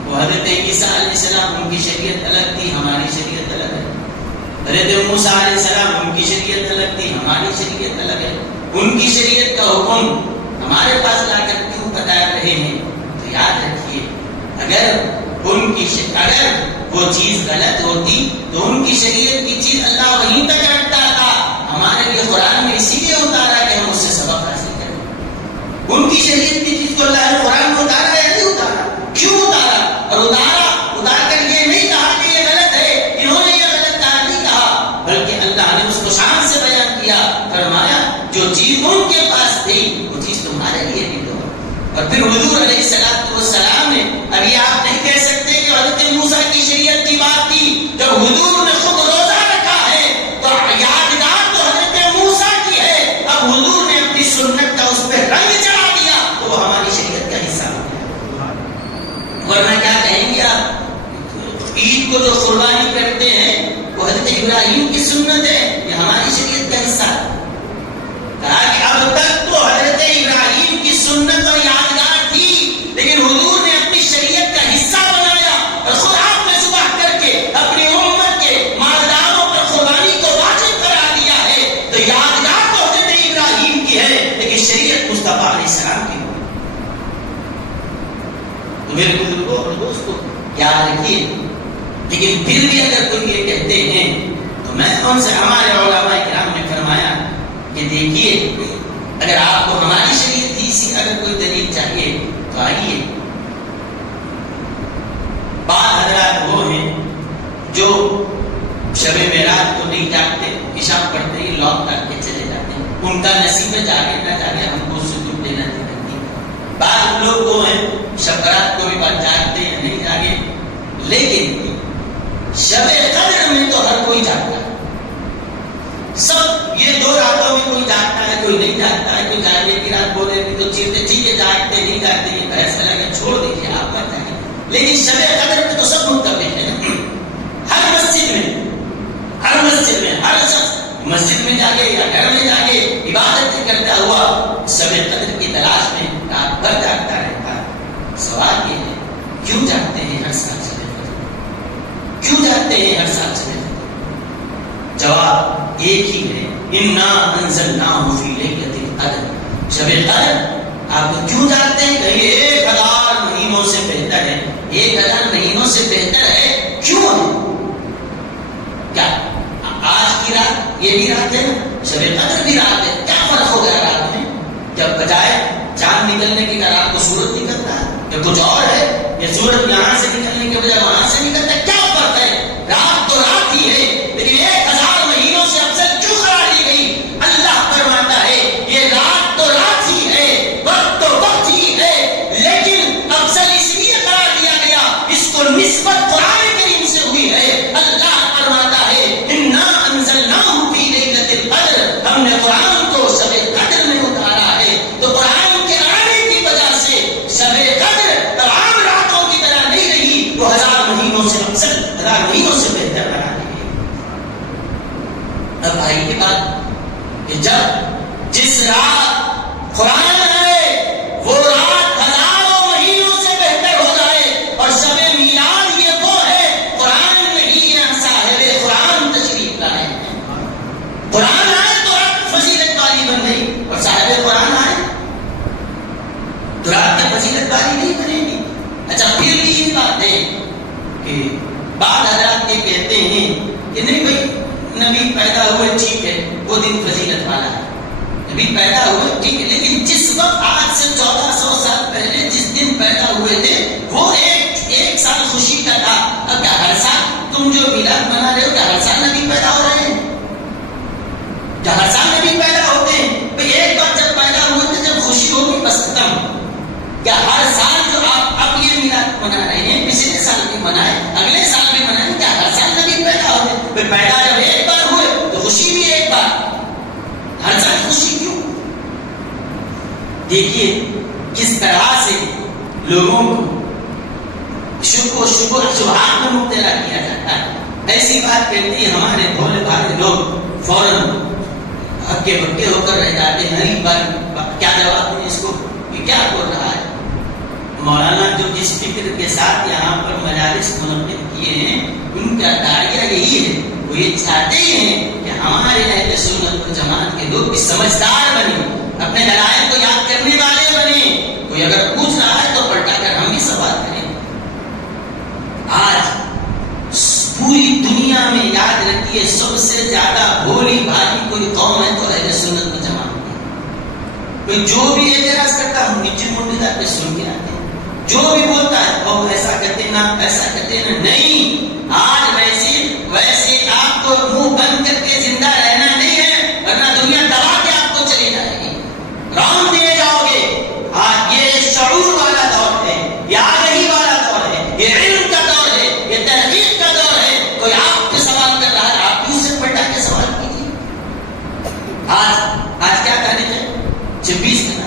وہ حضرت عیسیٰ علیہ السلام ان کی شریعت الگ تھی, ہماری شریعت الگ ہے. حضرت موسیٰ علیہ السلام ان کی شریعت الگ تھی, ہماری شریعت الگ ہے. ان کی شریعت کا حکم ہمارے پاس لا کر کیوں بتا رہے ہیں؟ تو تو یاد رکھیے اگر وہ چیز غلط ہوتی تو ان کی شریعت کی چیز اللہ وہیں تک رکھتا تھا. ہمارے لیے قرآن میں اسی لیے اتارا کہ ہم اس سے سبق حاصل کریں. ان کی شریعت کی چیز کو اللہ نے قرآن میں اتارا یا نہیں اتارا؟ کیوں اتارا؟ اور اتار کر یہ نہیں کہا کہ یہ غلط ہے، انہوں نے یہ غلط کہا نہیں کہا، بلکہ اللہ نے اس کو شان سے بیان کیا. فرمایا جو چیز ان کے پاس تھی وہ چیز تمہارے لیے بھی دو. اور پھر حضور علیہ السلام نے، ابھی آپ نہیں کہہ سکتے کہ حضرت موسیٰ کی شریعت کی بات تھی. جب حضور نے خود روزہ رکھا ہے تو یادگار تو حضرت موسیٰ کی ہے. اب حضور نے اپنی سنت کا اس پہ رنگ چڑھا دیا تو وہ ہماری شریعت کا حصہ ہو گیا. ورنہ کیا کہیں گے آپ؟ عید کو جو قربانی کرتے ہیں وہ حضرت ابراہیم کی سنت ہے، یہ ہماری شریعت کا حصہ ہے. کہا کہ اب تک تو حضرت ابراہیم کی سنت اور یادگار تھی، لیکن حضور نے اپنی شریعت کا حصہ بنایا اور خود آپ نے ذبح کر کے اپنی امت کے مالداروں پر قربانی کو واجب کرا دیا ہے. تو یادگار تو حضرت ابراہیم کی ہے لیکن شریعت مصطفیٰ علیہ السلام کی. تو میرے بزرگوں اور دوستوں یاد رکھیے، لیکن پھر بھی اگر کوئی یہ کہتے ہیں تو میں ان سے، ہمارے علماء کرام نے فرمایا کہ دیکھیے اگر آپ کو ہماری شریعت کی اگر کوئی دلیل چاہیے تو آئیے. بعض حضرات وہ ہیں جو شب معراج کو نہیں جاگتے، عشاء پڑھتے ہی لوٹ کر کے چلے جاتے ہیں. ان کا نصیب ہے جاگے نہ جاگے، ہم کو سجود دینا چاہیے. بعض لوگ وہ ہیں شب برات کو بھی بات جاگتے ہیں نہیں جاگے، لیکن شب قدر میں تو ہر کوئی جاگتا ہے. سب یہ دو راتوں میں کوئی جاگتا ہے کوئی نہیں جاگتا ہے. کوئی جاگنے کی رات بولے تو چیزیں چیزیں جاگتے نہیں جاگتے، یہ بحث لگا چھوڑ دیجیے آپ مت جائیں. لیکن شب قدر میں تو سب منتبہ ہیں. ہر مسجد میں ہر شخص مسجد میں جاگے یا گھر میں جاگے عبادت کرتا ہوا شب قدر کی تلاش میں رات بھر جاگتا رہتا ہے. سوال یہ ہے کیوں جاگتے ہیں ہر سال شب قدر؟ کیوں جاگتے ہیں ہر سال شب قدر؟ جواب ایک ہی ہے، انا انزلناہ فی لیلۃ القدر. شب قدر آپ کیوں جاگتے ہیں؟ کہ یہ 1000 مہینوں سے بہتر ہے. 1000 مہینوں سے بہتر ہے کیوں ہے؟ کیا آج کی رات یہ بھی رات ہے نا، شب قدر بھی رات ہے، کیا فرق ہو گیا رات میں؟ جب بجائے چاند نکلنے کی رات کو سورج نکلتا ہے یا کچھ اور ہے، یا سورج یہاں سے نکلنے کے بجائے وہاں سے نکلتا ہے، کیا فرق ہے؟ رات تو رات ہی ہے، لیکن 1000 مہینوں سے افضل کیوں قرار دی گئی؟ اللہ فرماتا ہے یہ رات تو رات ہی ہے، وقت تو وقت ہی ہے، لیکن افضل اس لیے قرار دیا گیا، اس کو نسبت قرآن کریم سے ہوئی ہے. اللہ فرماتا ہے انا انزلناہ فی لیلۃ القدر، ہم نے قرآن کو شب قدر میں اتارا ہے. تو قرآن کے آنے کی وجہ سے شب قدر تمام راتوں کی طرح نہیں رہی، وہ 1000 مہینوں سے افضل، 1000 مہینوں سے بہتر بنا دی گئی. اب آئی کی بات کہ جب جس رات قرآن آئے وہ رات 1000 مہینوں سے بہتر ہو جائے، اور شب میلاد یہ وہ ہے قرآن نہیں ہے، صاحب قرآن تشریف لائے ہیں. قرآن آئے تو رات فضیلت والی بن گئی، اور صاحب قرآن آئے تو رات فضیلت والی نہیں بنے گی. اچھا پھر بھی یہ بات ہے کہ بعض حضرات یہ کہتے ہیں کہ نہیں بھائی نبی پیدا ہوئے ٹھیک ہے، وہ دن فضیلت والا ہے، نبی پیدا ہوئے ٹھیک ہے، لیکن جس وقت آج سے 1400 سال پہلے جس دن پیدا ہوئے تھے وہ ایک سال خوشی کا تھا. اب کیا ہر سال تم جو میلاد منا رہے ہو کیا ہر سال نبی پیدا ہو رہے ہیں؟ کیا ہر سال نبی پیدا ہوتے ہیں؟ بھائی ایک بار جب پیدا ہوئے تھے جب خوشی ہوگی بس ختم. کیا ہر سال جو آپ اب یہ میلاد منا رہے ہیں پچھلے سال بھی منائے اگلے سال بھی منائے، کیا ہر سال نبی پیدا ہوتے؟ پھر پیدا جب ایک بار ہوئے تو خوشی بھی ایک بار، ہر سال خوشی کیوں؟ دیکھیے کس طرح سے لوگوں کو شبہات میں مبتلا کیا جاتا ہے. ایسی بات کہتی ہے ہمارے بھولے بھالے لوگ فوراً ہکے بکے ہو کر رہ جاتے ہیں. ہری بار کیا جواب دیں اس کو؟ یہ کیا بول رہا ہے؟ مولانا جو جس فکر کے ساتھ یہاں پر مجالس منعقد کیے ہیں ان کا دائرہ یہی ہے، وہ یہ چاہتے ہی ہیں کہ ہمارے اہل سنت و جماعت کے لوگ بھی سمجھدار بنے، اپنے دلائل کو یاد کرنے والے بنے. کوئی اگر پوچھ رہا ہے تو پلٹا کر ہم زیادہ بھولی بھالی کوئی قوم ہے تو اہل سنت و جماعت ہے. کوئی جو بھی اعتراض کرتا ہم نیچے منڈی دار پہ سن کے آتے ہیں. جو بھی بولتا ہے وہ ایسا کرتے نا ایسا کرتے نا. نہیں، آج ویسے آپ کو منہ بند کر کے زندہ رہنا نہیں ہے، ورنہ دنیا دبا کے آپ کو چلی جائے گی، راؤنڈ دیے جاؤ گے. آج یہ شعور والا دور ہے، یہ آگہی والا دور ہے، یہ علم کا دور ہے، یہ تحقیق کا دور ہے. کوئی آپ کے سوال کر رہا ہے، آپ کیوں سے پلٹا کے سوال کیجیے. آج کیا تاریخ ہے؟ 26 کا.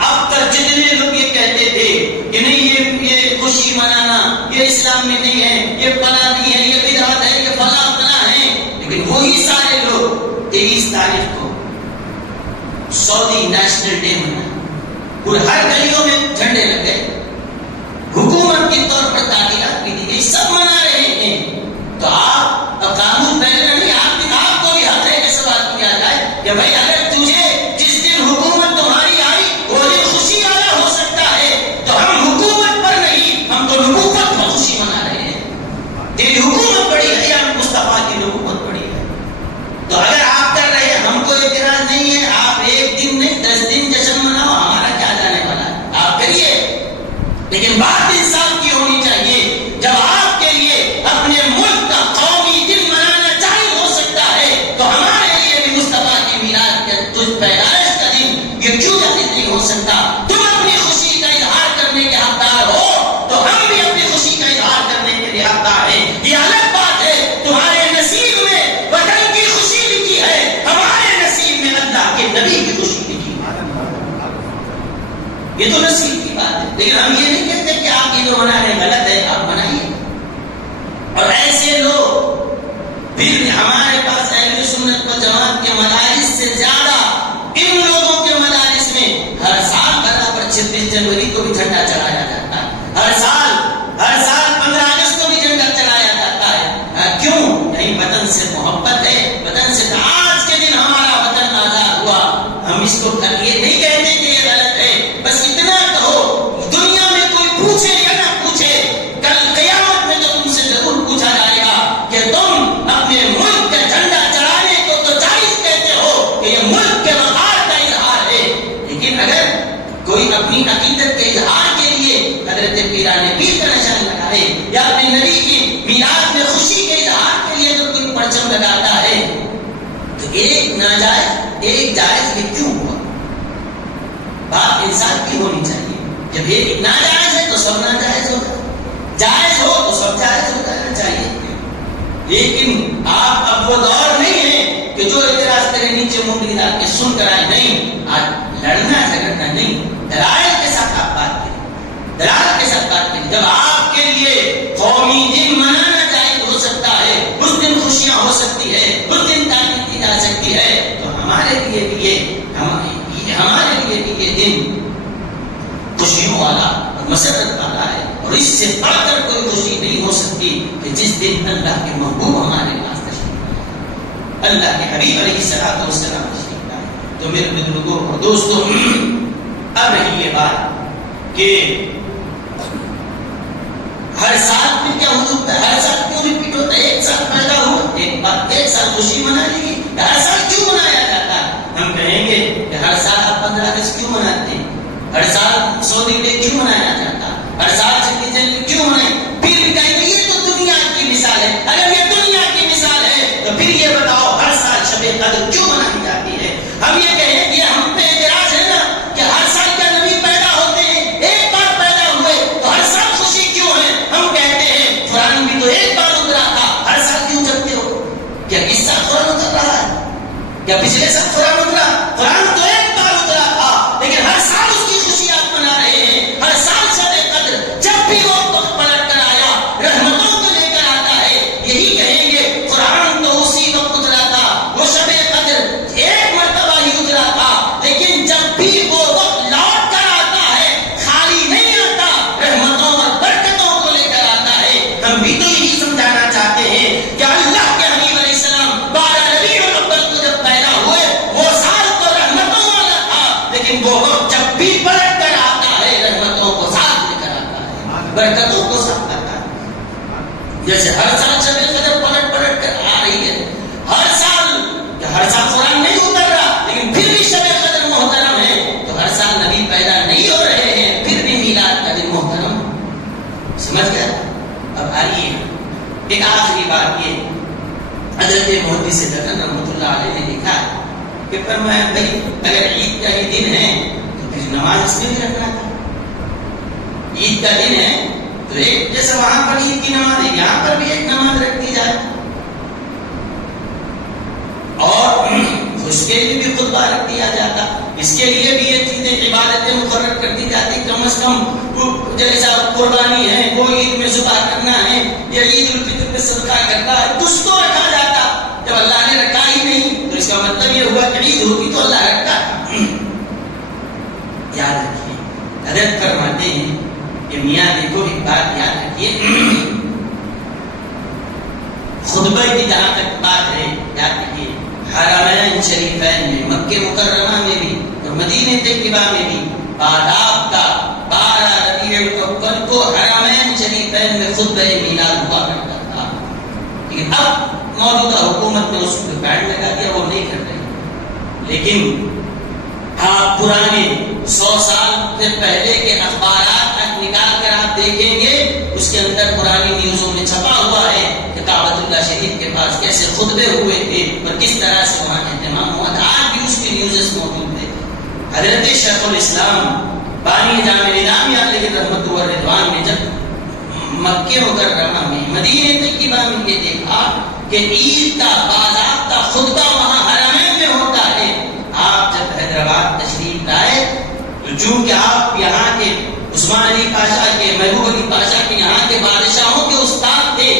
اب تک جتنے لوگ یہ کہتے تھے کہ نہیں یہ خوشی منانا یہ اسلام میں نہیں ہے، یہ فلاں نہیں ہے، یہ بدعت ہے، یہ فلاں ہے، لیکن وہی سارے لوگ 23 تاریخ کو سعودی نیشنل ڈے منائے اور ہر گلیوں میں جھنڈے لگ گئے، حکومت کے طور پر تعطیلات بھی دی گئی، سب منا رہے ہیں. تو آپ قانون پہلے نہیں، آپ کو بھی حق ہے کہ سوال کیا جائے کہ بھائی اگر تجھے جس دن حکومت تمہاری آئی وہ دن خوشی والا ہو سکتا ہے تو ہم حکومت پر نہیں، ہم تو نبوت پر خوشی منا رہے ہیں. تیری حکومت بڑی ہے یا مصطفیٰ کی نبوت بڑی ہے؟ تو اگر آپ کر رہے ہیں ہم کو اعتراض نہیں ہے. آپ ایک دن نہیں 10 دن جشن مناؤ، ہمارا کیا جانے والا ہے، آپ کریے، لیکن بات انصاف کی ہونی چاہیے. جب آپ کے لیے اپنے ملک کا قومی دن منانا جائز ہو سکتا ہے تو ہمارے لیے بھی مصطفیٰ کی میلاد کے تجھ پیدائش کا دن یہ کیوں جائز نہیں ہو سکتا؟ تم اپنی خوشی کا اظہار کرنے کے حقدار ہو تو ہم بھی اپنی خوشی کا اظہار کرنے کے لیے حقدار ہیں. یہ الگ بات ہے، تمہارے نصیب میں وطن کی خوشی لکھی ہے، ہمارے نصیب میں اللہ کے نبی کی خوشی لکھی ہے. یہ تو نصیب کی بات ہے، لیکن ہم یہ نہیں کہتے کہ آپ یہ جو منا رہے غلط ہے، آپ منائیے. اور ایسے لوگ پھر ہمارے پاس اہل سنت و جماعت کے مدارس سے زیادہ ان لوگوں کے مدارس میں ہر سال برابر 26 جنوری کو بھی جھنڈا چڑھایا جاتا ہے، ہر سال 15 اگست کو بھی جھنڈا چڑھایا جاتا ہے. کیوں؟ نہیں، وطن سے محبت ہے، وطن سے. آج کے دن ہمارا وطن آزاد ہوا، ہم اس کو یہ نہیں کہتے کہ یہ غلط ہے، بس اتنا کہو دنیا میں کوئی پوچھے یا نہ پوچھے، کل قیامت میں تو تم سے ضرور پوچھا جائے گا کہ تم اپنے ملک کا جھنڈا چڑھانے کو تو جائز کہتے ہو کہ یہ ملک کے وقار کا اظہار ہے، لیکن اگر کوئی اپنی عقیدت کے اظہار کے لیے حضرت پیران پیر کا نشان لگائے یا اپنے نبی کی میلاد میں خوشی کے اظہار کے لیے جو کوئی پرچم لگاتا ہے تو ایک ناجائز ایک جائز یہ کیوں ہوا؟ بات انصاف کی ہونی چاہیے. جب ایک ناجائز ہے تو سب ناجائز ہوگا، جائز ہو تو سب جائز ہو جانا چاہیے. لیکن آپ اب وہ دور نہیں ہے کہ جو اعتراض کرے نیچے منڈی ڈال کے سن کر آئے. نہیں، آج لڑنا جھگڑنا نہیں، دلائل کے ساتھ آپ بات کریں، دلائل کے ساتھ بات کریں. جب آپ کے لیے قومی دن منانا جائز ہو سکتا ہے، اس دن خوشیاں ہو سکتی ہے، اس دن تعریف کی جا سکتی ہے، تو ہمارے لیے بھی یہ دن خوشیوں والا اور مسرت والا ہے. اور اس سے بڑھ کر کوئی خوشی نہیں ہو سکتی کہ جس دن اللہ کے محبوب ہمارے پاس تشریف لائے، اللہ کے حبیب علیہ الصلوۃ والسلام تشریف لائے. تو میرے بزرگوں اور دوستوں، اب رہی یہ بات کہ ہر سال میں کیا ہوتا ہے، ہر سال کیوں ریپیٹ ہوتا ہے؟ ایک سال پیدا ہوا، ایک سال خوشی منا لی، ہر سال کیوں منایا جاتا ہے؟ ہم کہیں گے کہ ہر سال آپ 15 اگست کیوں مناتے ہیں، ہر سال سعودی ڈے کیوں منایا جاتا ہے، ہر سال 26 جنوری کیوں منائے؟ پھر بھی کہیں گے یہ تو دنیا کی مثال ہے. اگر یہ دنیا کی مثال ہے تو پھر یہ بتاؤ ہر سال شب قدر کیوں منائی جاتی ہے؟ ہم یہ کہیں کہ ہم پہ اعتراض ہے نا کہ ہر سال کیا نبی پیدا ہوتے ہیں، ایک بار پیدا ہوئے تو ہر سال خوشی کیوں ہے؟ ہم کہتے ہیں قرآن بھی تو ایک بار اترا تھا، ہر سال کیوں جگتے ہو؟ کیا اس سال قرآن اتر رہا ہے؟ کیا پچھلے سال قرآن اترا؟ قرآن تو ایک بار اترا تھا، لیکن ہر سال اس کی خوشی آپ منا رہے ہیں. ہر سال شب قدر جب بھی وہ وقت پلٹ کر آیا رحمتوں کو لے کر آتا ہے. یہی کہیں گے قرآن تو اسی وقت اترا تھا، وہ شب قدر ایک مرتبہ ہی اترا تھا، لیکن جب بھی وہ وقت لوٹ کر آتا ہے خالی نہیں آتا، رحمتوں اور برکتوں کو لے کر آتا ہے. ہم بھی تو یہی سمجھانا چاہتے ہیں کہ اللہ کے حبیب علیہ السلام 12 ربیع الاول کو جب پیدا ہوئے وہ سال تو رحمتوں والا تھا، لیکن وہ وقت جب بھی پلٹ کر آتا ہے رحمتوں کو ساتھ لے کر آتا ہے، برکتوں کو ساتھ لاتا ہے. جیسے ہر سال شب قدر پلٹ کر آ رہی ہے، محدث دکن رحمۃ اللہ علیہ نے لکھا کہ فرمایا بھائی اگر عید کا ہی دن ہے تو پھر نماز اس میں بھی رکھنا تھا. عید کا دن ہے تو ایک جیسا وہاں پر عید کی نماز ہے یہاں پر بھی ایک نماز رکھ دی جائے اور اس کے لیے بھی خطبہ رکھ دیا جاتا. اس کے لیے بھی یہ چیزیں عبادتیں مقرر کر دی جاتی. کم از کم جیسا قربانی ہے وہ عید میں ذبح کرنا ہے یا عید الفطر میں صدقہ کرنا ہے کچھ تو رکھا جاتا. جب اللہ نے رکھا ہی نہیں تو اس کا مطلب یہ ہوا کہ عید ہوگی تو اللہ رکھتا. یاد رکھیے حضرت فرماتے ہیں کہ میاں دیکھو ایک بات یاد رکھیے خطبہ کی جہاں تک بات ہے یاد رکھیے حرمین شریفین میں مکہ مکرمہ میں بھی اور مدینہ طیبہ میں بھی باضابطہ 12 ربیع الاول کو حرمین شریفین میں خطبہ میلاد ہوا کرتا تھا. لیکن اب موجودہ حکومت نے اس پہ بینڈ لگا دیا وہ نہیں کر رہے. لیکن آپ پرانے 100 سال سے پہلے کے اخبارات نکال کر آپ دیکھیں گے اس کے اندر پرانی نیوزوں میں چھپا ہوا ہے کہ کعبۃ اللہ شریف کے پاس کیسے خطبے ہوئے تھے اور کس طرح سے وہاں اہتمام ہوا تھا. آج بھی اس کی نیوزز موجود ہے. حضرت شیخ الاسلام بانی جامع نظامیہ علیہ رحمۃ و رضوان نے جب مکہ مکرمہ میں مدینہ طیبہ میں یہ دیکھا کہ عید کا باضابطہ خطبہ وہاں حرمین میں ہوتا ہے. آپ جب حیدرآباد تشریف لائے تو چونکہ آپ یہاں کے عثمان علی پاشا کے محبوب علی پاشا کے یہاں کے بادشاہوں کے استاد تھے.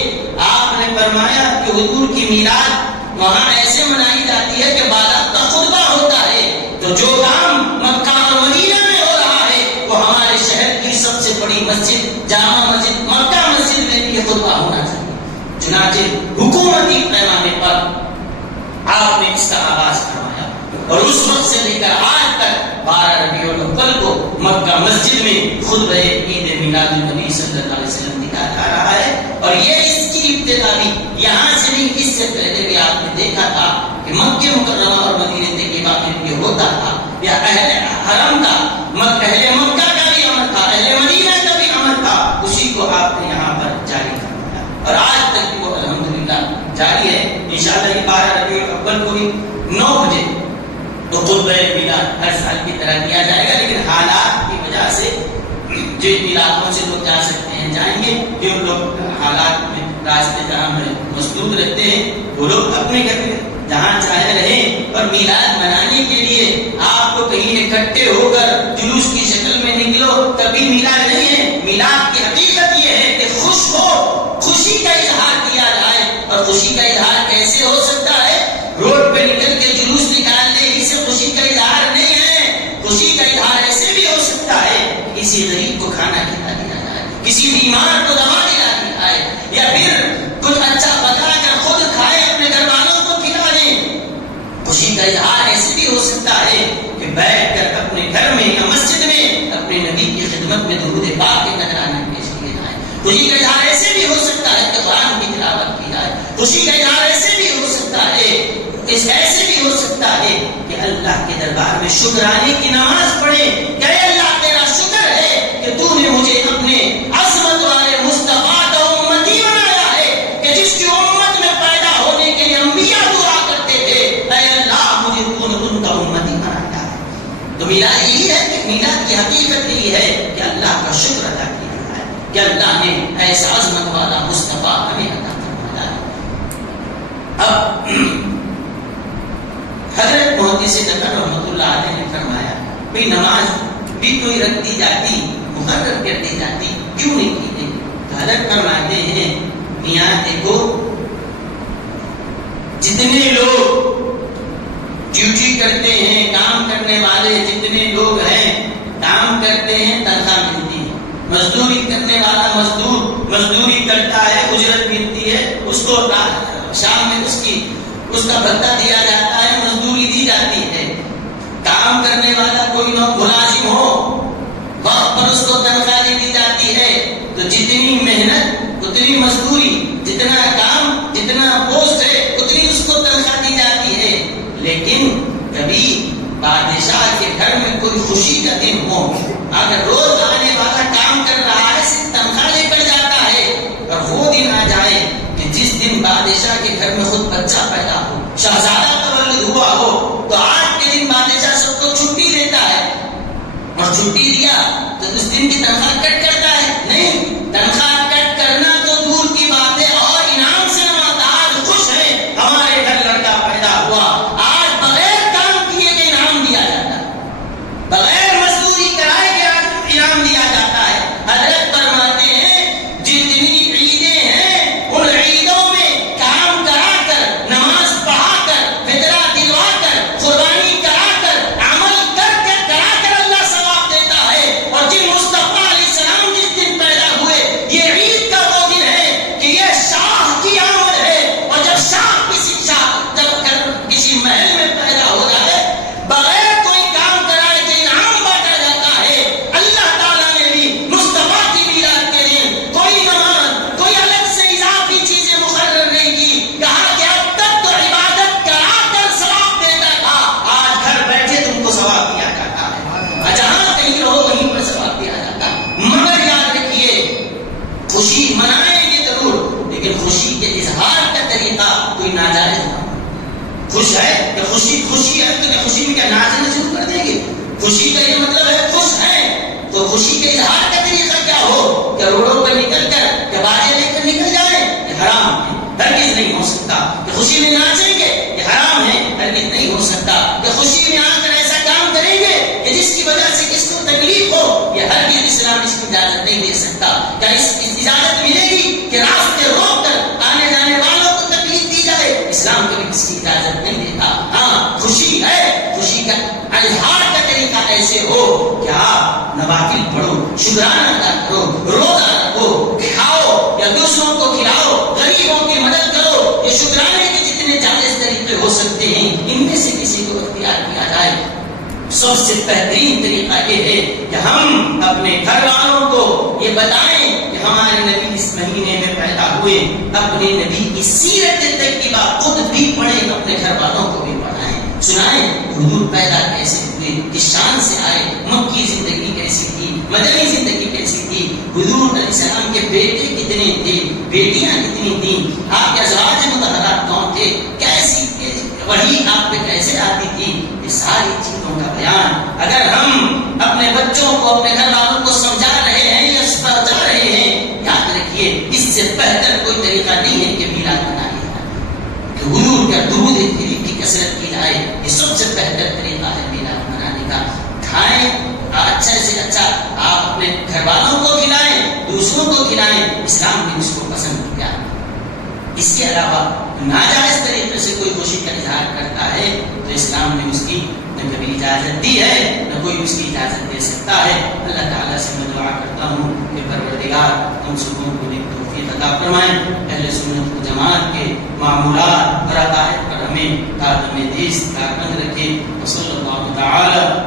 آپ نے فرمایا کہ حضور کی میلاد وہاں ایسے منائی جاتی ہے کہ باضابطہ خطبہ ہوتا ہے. تو جو کام مکہ اور مدینہ میں ہو رہا ہے وہ ہمارے شہر کی سب سے بڑی مسجد جامع مسجد مکہ مسجد میں بھی یہ خطبہ ہونا چاہیے. چنانچہ حکومتی پیمانے پر آپ نے اس کا آغاز کروایا اور اس وقت سے لے کر آج تک 12 ربیع الاول کو مکہ مسجد میں خطبہ عید میلاد النبی صلی اللہ علیہ وسلم دکھایا جا رہا ہے. اور یہ اس کی ابتدا بھی یہاں سے نہیں اس سے پہلے بھی آپ نے دیکھا تھا کہ مکہ مکرمہ اور مدینہ طیبہ میں یہ ہوتا تھا. یا اہل حرم کا اہل مکہ کا بھی عمل تھا اہل مدینہ کا بھی عمل تھا اسی کو آپ نے یہاں پر جاری کروایا اور آج تک وہ الحمدللہ جاری ہے. انشاءاللہ یہ 12 ربیع الاول کو بھی 9 بجے تو خطبہ میلاد ہر سال کی طرح کیا جائے گا. لیکن حالات کی وجہ سے جن علاقوں سے لوگ جا سکتے ہیں جائیں گے. جو لوگ حالات میں راستے جہاں مسدود رہتے ہیں وہ لوگ اپنے گھر میں جہاں چاہے رہیں. اور میلاد منانے کے لیے آپ کو کہیں اکٹھے ہو کر جلوس کی شکل میں نکلو کبھی میلاد نہیں ہے. میلاد کی حقیقت یہ ہے کہ خوش ہو خوشی کا اظہار کیا جائے. اور خوشی کا اظہار کیسے ہو سکتا ہے؟ روڈ پہ نکل کے جلوس نکالنے ہی سے خوشی کا اظہار نہیں ہے. خوشی کا اظہار ایسے بھی ہو سکتا ہے کسی غریب کو کھانا کھلا دیا جائے کسی بیمار کو دوا دلا دی جائے یا پھر کچھ اچھا پکا کر خود کھائے اپنے گھر والوں کو کھلا دیں. خوشی کا اظہار ایسے بھی ہو سکتا ہے کہ بیٹھ کر اپنے گھر میں یا مسجد میں اپنے نبی کی خدمت میں درود پاک کے نذرانے پیش کیے جائیں. خوشی کا اظہار ایسے بھی ہو سکتا ہے کہ قرآن کی تلاوت کی جائے. خوشی کا اظہار ایسے بھی ہو سکتا ہے ایسے بھی ہو سکتا ہے کہ اللہ کے دربار میں شکرانے کی نماز پڑھے کہ اے اللہ تیرا شکر ہے کہ تو نے مجھے اپنے عظمت والے مصطفیٰ کا امتی بنایا ہے کہ جس کی امت میں پیدا ہونے کے لیے انبیاء دعا کرتے تھے اے اللہ مجھے تو نے ان کا امتی بنایا ہے. تو میلاد یہی ہے کہ میلاد کی حقیقت یہی ہے کہ اللہ کا شکر ادا کیا ہے کہ اللہ نے ایسا عظمت والا مصطفیٰ ہمیں عطا فرمایا ہے. اب حضرت محدث دکن رحمۃ اللہ علیہ نے فرمایا بھئی نماز بھی کوئی رکھ دی جاتی مقرر کر دی جاتی کیوں نہیں کی گئی؟ تو حضرت فرماتے ہیں میاں دیکھو جتنے لوگ ڈیوٹی کرتے ہیں کام کرنے والے جتنے لوگ ہیں کام کرتے ہیں تنخواہ ملتی ہے. مزدوری کرنے والا مزدوری کرتا ہے اجرت ملتی ہے اس کو شام میں اس کا بھتہ دیا جاتا ہے مزدوری دی جاتی ہے. کام کرنے والا کوئی ملازم ہو وقت پر اس کو تنخواہ دی جاتی ہے. تو جتنی محنت اتنی مزدوری جتنا کام جتنا پوسٹ ہے اتنی اس کو تنخواہ دی جاتی ہے. لیکن کبھی بادشاہ کے گھر میں کوئی خوشی کا دن ہو اگر روز آنے والا کام کر رہا ہے صرف تنخواہ لے کر جاتا ہے اور وہ دن آ جائے کہ جس دن بادشاہ کے گھر میں خود بچہ پیدا ہو، شہزادہ تولد ہوا ہو، تو آج کے دن بادشاہ سب کو چھٹی دیتا ہے، اور چھٹی دیا تو اس دن کی تنخواہ کٹ کرتا ہے؟ نہیں، تنخواہ کٹ کرنا تو دور کی بات ہے، اور انعام سے نوازا۔ آج خوش ہے ہمارے گھر لڑکا پیدا ہوا، آج بغیر کام کیے کے انعام دیا جاتا ہے، بغیر مزدوری کرائے کے انعام دیا جاتا ہے۔ حضرت فرماتے ہیں جتنی عیدیں ہیں ان عیدوں میں کام کرا کر، نماز پڑھا کر، فطرہ دلوا کر، قربانی کرا کر، عمل کرا کر اللہ ثواب دیتا ہے۔ اور جن مصطفیٰ علیہ السلام جس دن پیدا ہوئے، یہ عید کا وہ دن ہے کہ یہ شاہ کی آمد ہے، اور جب شاہ کسی محل میں پیدا ہو جائے، بغیر کوئی کام کرائے کے انعام بانٹا جاتا ہے۔ اللہ تعالیٰ نے بھی مصطفیٰ کی میلاد کے دن کوئی نماز، کوئی الگ سے اضافی چیزیں مقرر نہیں کی، کہا کہ اب تک تو عبادت کرا کر ثواب دیتا تھا، آج گھر بیٹھے تم کو ثواب دیا جاتا ہے، جہاں کہیں رہو وہیں پر ثواب دیا جاتا ہے۔ مگر یاد رکھیے، خوشی منائیں گے ضرور، لیکن خوشی کے اظہار کا طریقہ کوئی ناجائز نہ ہو۔ خوش ہے کہ خوشی ہے تو خوشی میں کیا ناچنا شروع کر دیں گے؟ خوشی کا یہ مطلب ہے خوش ہیں، تو خوشی کے اظہار کا طریقہ کیا ہو؟ کہ روڈوں پر نکل کر کہ باجے لے کر نکل جائیں، یہ حرام ہے، ہرگز نہیں ہو سکتا۔ کہ خوشی میں ناچیں گے، یہ حرام ہے، ہرگز نہیں ہو سکتا۔ کہ خوشی میں آ کر ایسا کام کریں گے کہ جس کی وجہ سے کس کو تکلیف ہو، یہ ہرگز اسلام اس کی اجازت نہیں دے سکتا۔ کیا اس اجازت ملے گی کہ راستے روک کر آنے جانے والوں کو تکلیف دی جائے؟ اسلام کبھی اس کی اجازت نہیں دیتا۔ ہاں، خوشی ہے، خوشی کا اظہار کا طریقہ ایسے ہو کہ آپ نوافل پڑھو، شکرانہ ادا کرو، روزہ رکھو، کھاؤ یا دوسروں کو کھلاؤ، غریبوں کی مدد کرو، یہ شکرانے کے جتنے جائز طریقے ہو سکتے ہیں ان میں سے کسی کو اختیار کیا جائے۔ سب سے بہترین طریقہ یہ ہے کہ ہم اپنے گھر والوں کو یہ بتائیں کہ ہمارے نبی اس مہینے میں پیدا ہوئے، اپنے نبی کی سیرت طیبہ خود بھی پڑھیں، اپنے گھر والوں کو بھی پڑھائیں، سنائیں حضور پیدا کیسے ہوئے، کس شان سے آئے، مکی زندگی کیسی تھی، مدنی زندگی کیسی تھی، حضور علیہ السلام کے بیٹے کتنے تھے، بیٹیاں کتنی تھیں، آپ کے ازواج مطہرات کون تھے، کیسی وحی آپ پہ کیسے آتی تھی، یہ ساری چیزوں کا بیان اگر ہم اپنے بچوں کو، اپنے گھر والوں کو سمجھا رہے ہیں یا سمجھا رہے ہیں، یاد رکھیے اس سے بہتر کوئی طریقہ نہیں ہے کہ میلاد منانے کا، کہ حضور کا درود شریف کی کثرت کی جائے، یہ سب سے بہتر طریقہ ہے میلاد منانے کا۔ کھائیں، اچھا سے اچھا آپ اپنے گھر والوں کو کھلائیں، دوسروں کو کھلائیں، اسلام نے اس کو پسند کیا۔ اس کے علاوہ ناجائز طریقے سے کوئی خوشی کا اظہار کرتا ہے تو اسلام نے اس کی نہ کبھی اجازت دی ہے، نہ کوئی اس کی اجازت دے سکتا ہے۔ اللہ تعالیٰ سے میں دعا کرتا ہوں کہ پروردگار ہم سبوں کو نیک توفیق عطا فرمائیں، اہل سنت و جماعت کے معمولات اور عقائد پر ہمیں قائم دست کاربند رکھے۔ صلی اللہ تعالی